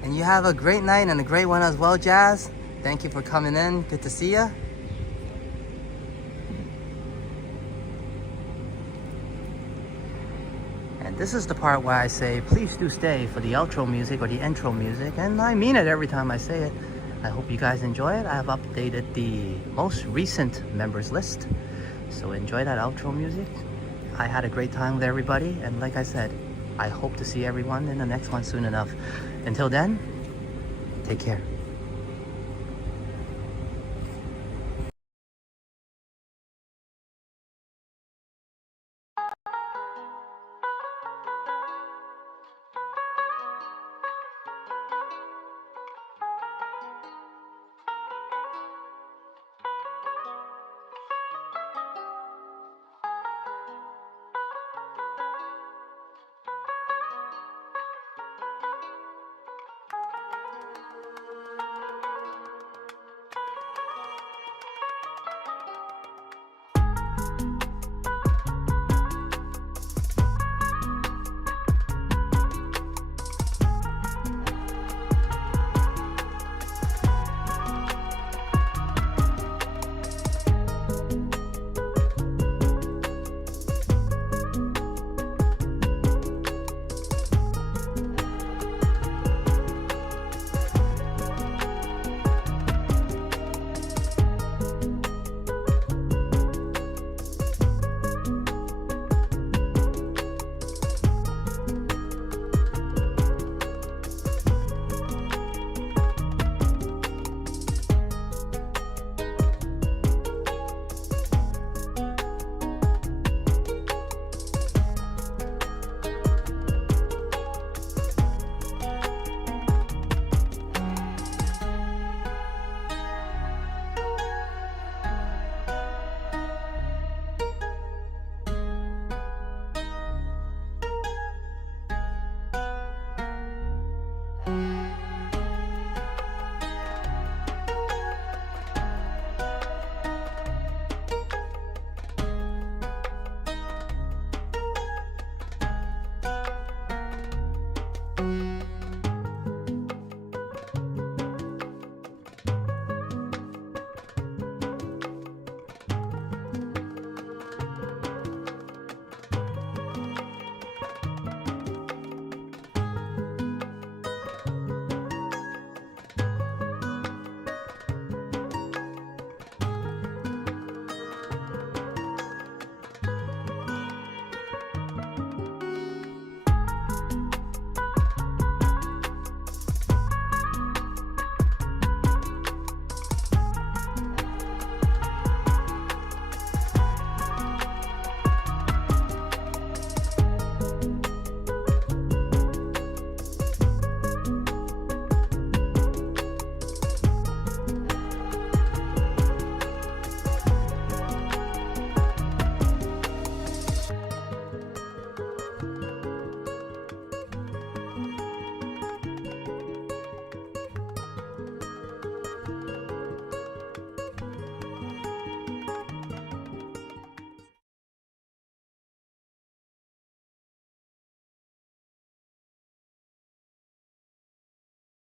And you have a great night and a great one as well, Jazz. Thank you for coming in. Good to see ya. And this is the part where I say, please do stay for the outro music or the intro music. And I mean it every time I say it. I hope you guys enjoy it. I have updated the most recent members list. So enjoy that outro music. I had a great time with everybody. And like I said, I hope to see everyone in the next one soon enough. Until then, take care.